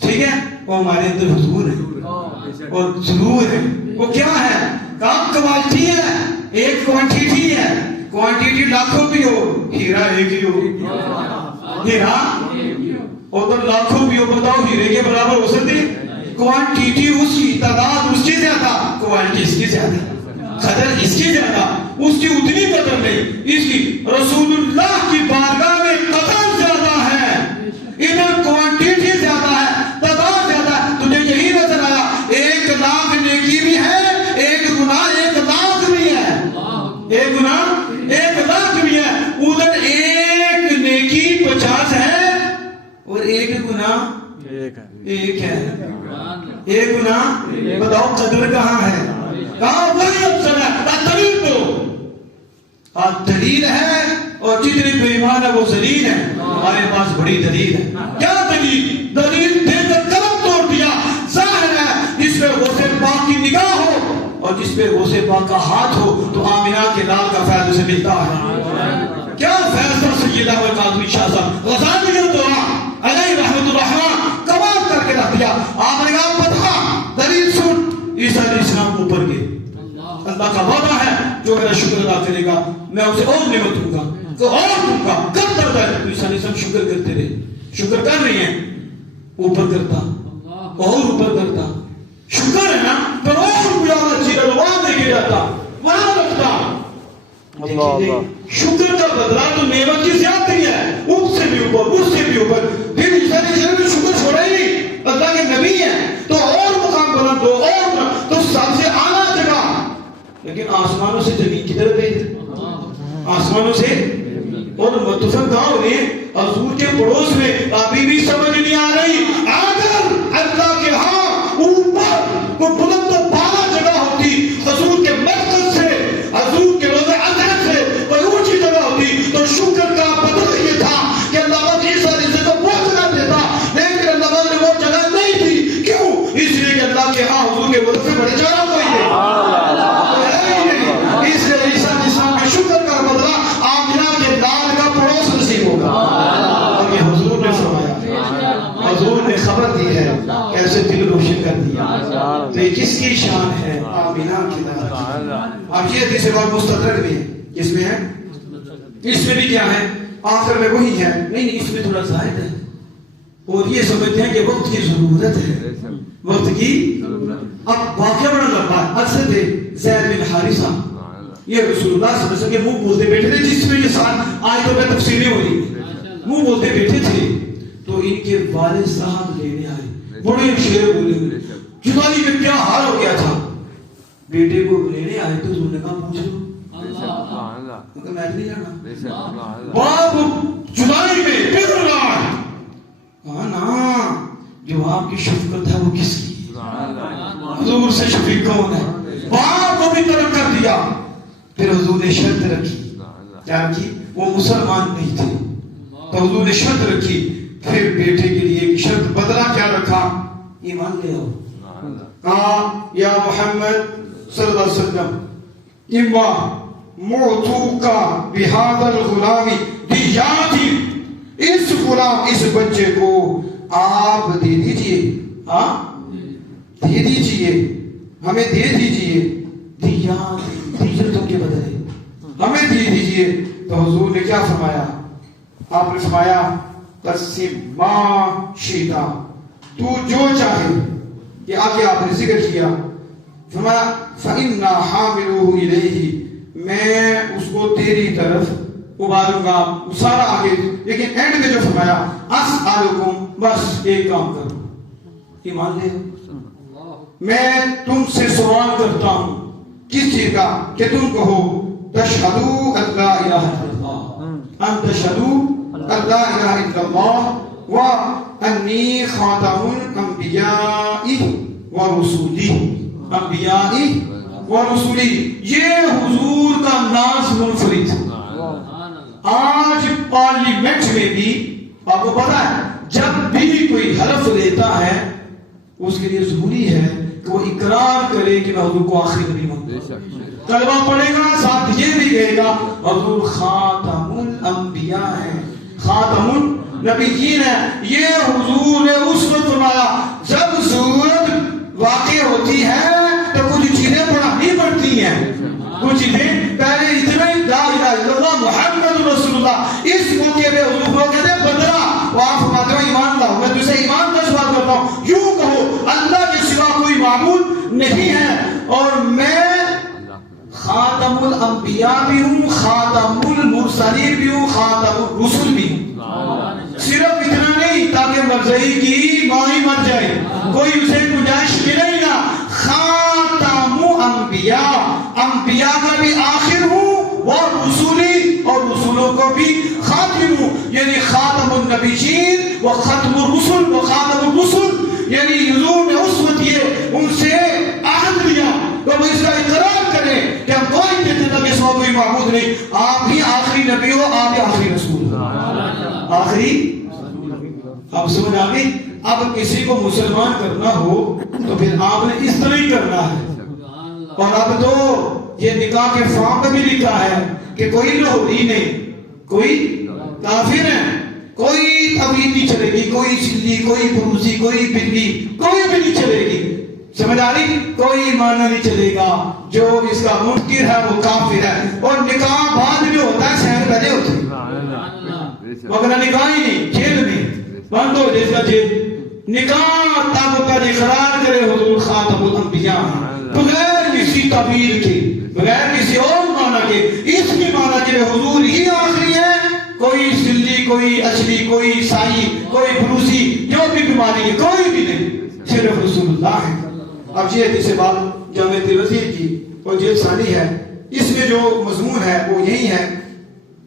ٹھیک ہے، وہ ہمارے اندر حضور ہے اور ضرور ہے. وہ کیا ہے؟ کام کوالٹی ہے، ایک کوانٹیٹی ہے. کوانٹیٹی لاکھوں بھی ہو، ہیرا ایک ہی ہو. ہیرا اور لاکھوں بھی ہو، بتاؤ ہیرے کے برابر ہو سکتی؟ کوانٹیٹی اس کی، تعداد اس کی زیادہ، کوالٹی اس کی زیادہ، قدر اس کی زیادہ، اس کی اتنی قدر نہیں. اس کی رسول اللہ کی بارگاہ میں قدر زیادہ ہے، ادھر کوانٹیٹی زیادہ ہے، تعداد زیادہ ہے. تجھے یہی نظر آیا 1 لاکھ نیکی بھی ہے، ایک گناہ 1 لاکھ بھی ہے، ایک گناہ 1 لاکھ بھی ہے. ادھر ایک نیکی 50 ہے اور ایک گناہ ایک ہے. ایک گناہ، بتاؤ قدر کہاں ہے؟ کہاں؟ وہی افضل ہے. دلیل تو دلیل ہے، اور جتنے بے ایمان ہے وہ ذلیل ہے. ہمارے پاس بڑی دلیل ہے. کیا دلیل؟ دلیل دے کر قلم توڑ دیا. ظاہر ہے جس پہ غوث پاک کی نگاہ ہو اور جس پہ غوث پاک کا ہاتھ ہو تو آمنہ کے لال کا فیض اسے ملتا ہے. کیا فیض تھا سید احمد کاظمی شاہ صاحب غزالی الدوران علیہ رحمۃ الرحمن، کمال کر کے رکھ دیا. آپ نے کہا پتہ دلیل سن. عیسیٰ علیہ السلام اوپر گئے. اللہ کا وعدہ ہے جو میرا شکر ادا کرے گا میں اسے اور نعمت دوں گا، تو اور دوں گا. کب تک ہے؟ عیسیٰ علیہ السلام شکر کرتے رہے. شکر کر رہی ہیں، اوپر کرتا اور اوپر کرتا. شکر ہے نا، تو اور زیادہ اچھی طرح وہاں لے کے جاتا، وہاں رکھتا. شکر کا بدلہ تو نعمت کی زیادتی ہے، اس سے بھی اوپر، اس سے بھی اوپر. پھر عیسیٰ علیہ السلام نے شکر چھوڑا ہی نہیں، اللہ کے نبی ہیں تو اور مقام بلند دو، اور تو سب سے اعلیٰ جگہ. لیکن آسمانوں سے زمین کی طرف گئی، آسمانوں سے. اور متفق کہاں ہو رہی ہے؟ حضور کے پڑوس میں. ابھی بھی سمجھ نہیں آ رہی. اگر اللہ کے ہاں اوپر کو بلند و بالا جگہ ہوتی، حضور کے مرکز سے، حضور کے روضہ اطہر سے کوئی اونچی جگہ ہوتی، تو شکر کا بدل یہ تھا کہ اللہ تعالیٰ عیسیٰ علیہ السلام کو وہ جگہ دیتا. لیکن اللہ تعالیٰ نے وہ جگہ نہیں دی. کیوں؟ اس لیے کہ اللہ کے ہاں حضور کے مدد سے بڑے جگہ کوئی نہیں. اس لیے عیسیٰ علیہ السلام کے شکر کا بدلہ آمنہ کے لال کا پڑوس نصیب ہوگا. اور یہ حضور نے فرمایا، حضور نے خبر دی ہے. کیسے دل کر دیا. تو یہ کس کی شان ہے؟ آمینہ کی لعنت. اب یہ حدیث بات مستدرک بھی ہے. کس میں ہے؟ اس میں بھی کیا ہے؟ آخر میں وہی ہے. نہیں اس میں تھوڑا زائد ہے اور یہ سمجھتے ہیں کہ وقت کی ضرورت ہے. وقت کی اب واقعہ بڑا لمبا ہے. اکثر تھے زید بن حارثہ یہ رسول اللہ صلی اللہ علیہ وسلم کے منہ بولتے بیٹھے تھے جس میں یہ ساتھ آیتوں میں تفسیریں ہو رہی ہیں. منہ بولتے بیٹھے تھے تو ان کے والد صاحب لینے آئے. بڑے شعر بولے جدائی میں کیا حال ہو گیا تھا. بیٹے کو لینے آئے تو انہوں نے کہا پوچھ لو. میں نہیں جانا باپ جدائی میں بگڑ رہا ہے. کہا نا جو آپ کی شفقت ہے وہ کس کی؟ حضور سے شفیق کون ہے؟ باپ کو بھی ترک کر دیا. پھر حضور نے شرط رکھی. کیا رکھی؟ وہ مسلمان نہیں تھے تو حضور نے شرط رکھی. پھر بیٹے کے لیے ایک شرط بدلا. کیا رکھا؟ ایمان لے آؤ. کہا یا محمد صلی اللہ علیہ وسلم اما موتوکا بہذا الغلام دیاتی، اس غلام اس بچے کو آپ دے دیجئے. ہاں دے دیجئے ہمیں دے دیجئے. دیجتوں کے بدلے ہمیں دے دیجئے. تو حضور نے کیا فرمایا؟ آپ نے فرمایا قسم ما شیطا، تو جو چاہے. یہ آگے آپ نے ذکر کیا. فرمایا فَإِنَّا حَامِلُهُ إِلَيْهِ، میں اس کو تیری طرف ابالوں گا. سارا آگے لیکن اینڈ میں جو فرمایا اسألکم، بس ایک کام کرو. ایمان لے میں تم سے سوال کرتا ہوں. کس چیز کا؟ کہ تم کہو تشہدو ان لا الہ الا اللہ، ان تشہدو ان لا الہ الا اللہ وانی خاتم الانبیاء ورسولی. انبیاء ورسولی، یہ حضور کا ناز منفرد. آج پارلیمنٹ میں بھی آپ کو پتا ہے جب بھی کوئی حلف لیتا ہے اس کے لیے ضروری ہے کہ وہ اقرار کرے کہ میں حضور کو آخری نبی مانتا ہوں. کلمہ پڑھے گا ساتھ یہ بھی کہے گا حضور خاتم الانبیاء ہے، خاتم النبیین ہے. یہ حضور نے اس وقت فرمایا جب ضرورت واقع ہوتی ہے تو کچھ چیزیں پڑھانی پڑتی ہیں. کچھ چیزیں پہلے اتنا ہی لا الہ الا اللہ محمد رسول اللہ. اس موقع پہ حضور کو کہتے ہیں بدلا. آپ فرماتے ہو ایمان لاؤ. میں تجھے ایمان کا سوال کرتا ہوں. یوں کہو اللہ کے سوا کوئی معبود نہیں ہے اور میں خاتم الانبیاء بھی ہوں، خاتم المرسلین بھی ہوں، خاتم الرسل بھی ہوں. صرف اتنا نہیں تاکہ مرضی کی ماں ہی مر جائے، کوئی اسے گنجائش ملے ہی نہ. خاتم انبیاء، انبیاء کا بھی آخر ہوں اور رسولی، اور رسولوں کو بھی خاتم ہوں. یعنی خاتم النبیین و ختم الرسل و خاتم الرسل. یعنی حضور نے اس وقت یہ ان سے عہد لیا تو وہ اس کا اقرار کریں کہ ہم کوئی کہتے تھا کہ سوا کوئی معبود نہیں. آپ ہی آخری نبی ہو، آپ ہی آخری رسول ہو. آخری آپ سمجھ آ گئی. اب کسی کو مسلمان کرنا ہو تو پھر آپ نے اس طرح ہی کرنا ہے. اور اب تو یہ نکاح کے فارم پہ بھی لکھا ہے کہ کوئی لاہوری نہیں، کوئی کافر ہے، کوئی تعویذ نہیں چلے گی، کوئی چلی، کوئی بروسی، کوئی بلی، کوئی بھی نہیں چلے گی. سمجھ آ رہی؟ کوئی معنی نہیں چلے گا. جو اس کا منکر ہے وہ کافر ہے. اور نکاح بعد جو ہوتا ہے شہر پہلے ہوتے ہیں مگر نکاح ہی نہیں، جیل میں بند ہو جیسا جیل. نکاح تب کا اقرار کرے حضور خاتم الانبیاء بغیر کسی تعبیر کے، بغیر کسی اور معنی کے. اس کی معنی کے حضور ہی آخری ہے. کوئی سلی، کوئی اچلی، کوئی عیسائی، کوئی بروسی، جو بھی بیماری ہے کوئی بھی نہیں، صرف رسول اللہ ہے. اب یہ حدیث بات جامع ترمذی کی اور جلد ثانی ہے. اس میں جو مضمون ہے وہ یہی ہے،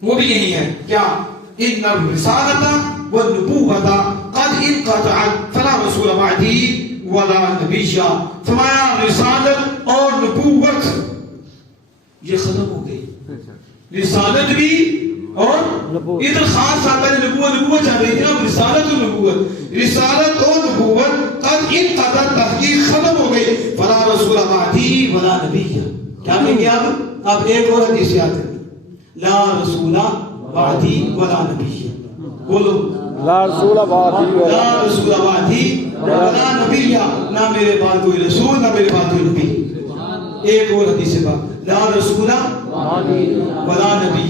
وہ بھی یہی ہے. کیا؟ ان الرسالۃ والنبوۃ قد انقطعت فلا رسول بعدی ولا نبی. فرمایا رسالت اور نبوت یہ ختم ہو گئی. رسالت بھی اور ادھر خاص آتا ہے نبوت چاہ رہی ہے. رسالت اور نبوت، رسالت اور نبوت قد انقطعت تحقیق ختم ہو گئی. فلا رسول بعدی ولا نبی. کیا کہیں گے اب ایک اور حدیث یاد کریں، لا رسول بعدی ولا نبی. بولو لا رسول بعدی لا رسول بعدی ولا نبی، نہ میرے بعد کوئی رسول نہ میرے بعد کوئی نبی۔ ایک اور حدیث پاک، لا رسول ولا نبی،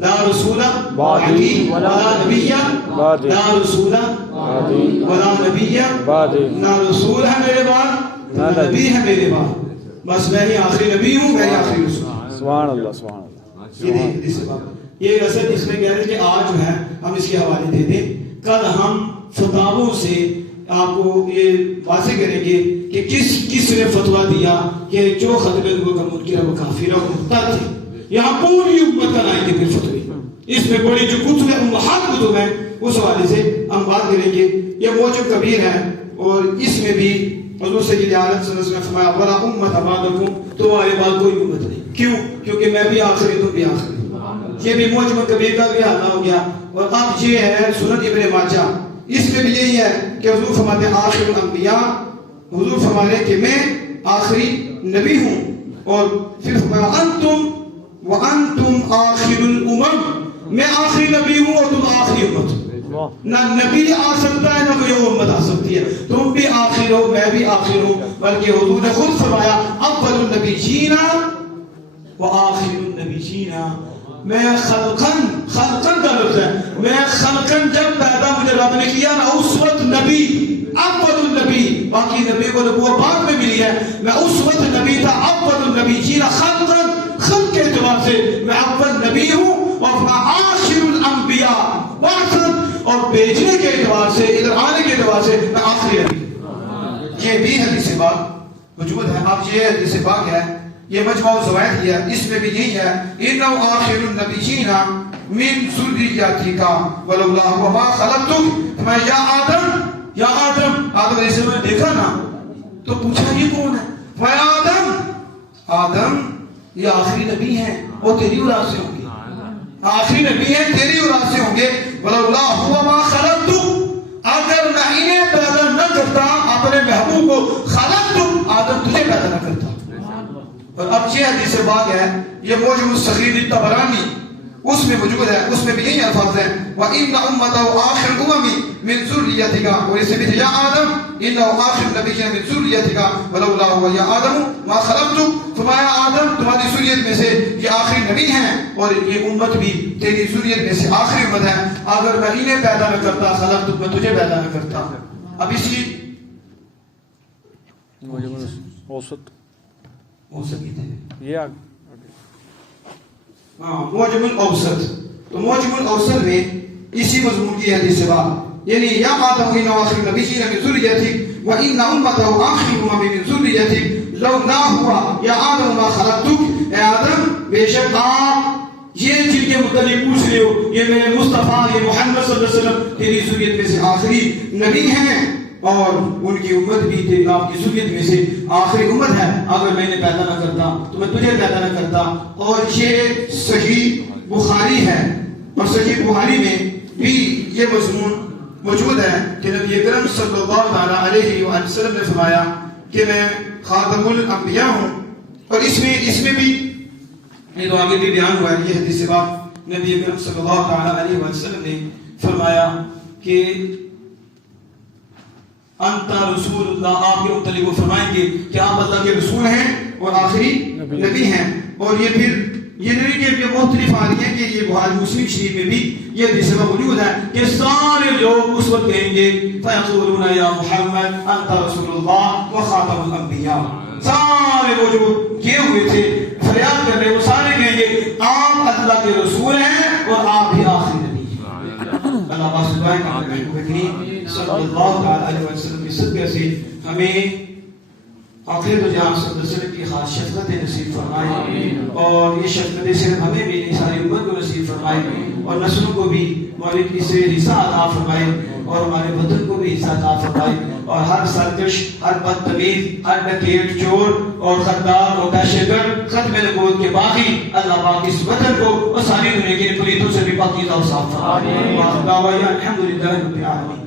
لا رسول بعدی ولا نبی، لا رسول ولا نبی، نہ رسول ہے میرے بعد نہ نبی ہے میرے بعد، بس میں ہی آخری نبی ہوں، میں ہی آخری رسول ہوں۔ سبحان اللہ سبحان اللہ۔ یہ دیکھ حدیث پاک، یہ اصل اس میں کہہ رہے ہیں کہ آج جو ہے ہم اس کے حوالے دے دیں، کل ہم فتاووں سے آپ کو یہ واضح کریں گے کہ کس نے فتویٰ دیا کہ جو ختم نبوت کا منکر ہے وہ کافر اور مرتد ہے۔ یہاں پوری امت کا لائیں گے پھر فتوی، اس میں بڑی جو کتب ہے امہات کتب ہیں اس حوالے سے ہم بات کریں گے۔ یہ موجب کبیر ہے اور اس میں بھی حضور سید عالم صلی اللہ علیہ وسلم نے فرمایا ولا امت بعدکم، تمہارے بعد کوئی امت نہیں، کیوں؟ کیونکہ میں بھی آخری تم بھی آخری۔ یہ بھی موجب کبیر کا بھی حل ہو گیا۔ اور اب یہ ہے سنن ابن ماجہ، اس میں بھی یہی ہے کہ حضور فرماتے ہیں آخر الانبیاء، حضور فرماتے ہیں کہ میں آخری نبی ہوں، اور پھر فرمایا انتم وانتم آخر الامم، میں آخری نبی ہوں اور تم آخری امت ہو۔ نہ نبی آ سکتا ہے نہ کوئی امت آ سکتی ہے، تم بھی آخر ہو میں بھی آخر ہوں، بلکہ حضور نے خود فرمایا اول النبیین وآخر النبیین۔ میں خلقن کا لفظ ہے، میں خلقن جب پیدا مجھے رب نے کیا نا اس وقت نبی، اول النبی، باقی نبی کو نبوت بعد میں ملی ہے، میں اس وقت نبی تھا، اول النبیین خلقن، خلق کے اعتبار سے میں اول نبی ہوں، اور آخر الانبیاء بعثاً، اور بھیجنے کے اعتبار سے ادھر آنے کے اعتبار سے میں آخری نبی۔ یہ بھی حدیث پاک موجود ہے۔ اب یہ حدیث پاک ہے، یہ مجموع الزوائد ہے، اس میں بھی یہی ہے انہو آخر النبیین من ذریتک ولولا هو ما خلقتک، میں یا آدم آدم علیہ السلام نے دیکھا نا تو پوچھا یہ کون ہے؟ میں آدم یہ آخری نبی ہیں، وہ تیری اولاد سے ہوں گے، آخری نبی ہیں تیری اولاد سے ہوں گے، ولولا هو ما خلقتک، اگر میں انہیں پیدا نہ کرتا اپنے محبوب کو، خلقتک آدم تجھے پیدا نہ کرتا۔ اور اب یہ حدیث پاک ہے، یہ موجب الصغیر الطبرانی اس میں موجود ہے، اس میں بھی یہی الفاظ ہیں وَإِنَّ أُمَّتَهُ آخِرُ الْأُمَمِ مِنْ ذُرِّيَّتِكَ، اور اس میں بھی یا آدم إِنَّهُ آخِرُ النَّبِيِّينَ مِنْ ذُرِّيَّتِكَ وَلَوْلَا هُوَ يَا آدَمُ مَا خَلَقْتُكَ، فرمایا آدم تمہاری ذریت میں سے یہ آخری نبی ہیں اور یہ امت بھی تیری ذریت میں سے آخری امت ہے، اگر میں انہیں پیدا نہ کرتا خلقتک، میں تجھے پیدا نہ کرتا۔ اب اسی اوسط ہو سکتی تھے یہ موجم الاوسط، تو موجم الاوسط میں اسی مضمون کی حدیث سے بات، یعنی یا آدم ان آخر النبیین من ذریتک وان امته آخر الامم من ذریتک لو نہ ہوا یا آدم ما خلقتک، اے آدم بے شک آپ یہ جن کے متعلق پوچھ رہے ہو، یہ میرے مصطفیٰ یہ محمد صلی اللہ علیہ وسلم تیری ذریت میں سے آخری نبی ہیں، اور ان کی امت بھی تیری آپ کی ذریت میں سے آخری امت ہے، اگر میں نے پیدا نہ کرتا تو میں تجھے پیدا نہ کرتا۔ اور یہ صحیح بخاری ہے، اور صحیح بخاری میں بھی یہ مضمون موجود ہے کہ نبی اکرم صلی اللہ علیہ وسلم نے فرمایا کہ میں خاتم الانبیاء ہوں، اور اس میں بھی یہ تو آگے بھی بیان ہوا ہے، یہ حدیث پاک نبی اکرم صلی اللہ علیہ وسلم نے فرمایا کہ انت رسول اللہ، آپ کے متعلق وہ فرمائیں گے کہ آپ اللہ کے رسول ہیں اور آخری نبی ہیں۔ اور یہ پھر یہ نہیں کہ یہ مختلف آ رہی ہیں کہ یہ بخاری مسلم شریف میں بھی یہ حدیث موجود ہے کہ سارے لوگ اس وقت کہیں گے فیقولون یا محمد انت رسول اللہ و خاتم الانبیاء، سارے وہ جو کیے ہوئے تھے فریاد کر رہے وہ سارے کہیں گے آپ اللہ کے رسول ہیں اور آپ بھی آخری نبی ہیں۔ اللہ سبحانہ صلی اللہ علیہ وسلم کی صدقے سے ہمیں آخر تو جہاں صلی اللہ علیہ وسلم کی خاص شفقت نصیب فرمائے، اور یہ شفقت سے ہمیں بھی ساری امت کو نصیب فرمائے، اور نسلوں کو بھی مالک اس سے حصہ عطا فرمائے، اور ہمارے وطن کو بھی حصہ عطا فرمائے، اور ہر سرکش، ہر بدتمیز، ہر ڈکیٹ، چور اور غدار اور دہشت گرد ختم نبوت کے باغی اللہ پاک اس وطن کو اور ساری دنیا کے پلیتوں سے بھی پاکیزہ اور صاف فرمائے۔ الحمدللہ رب العالمین۔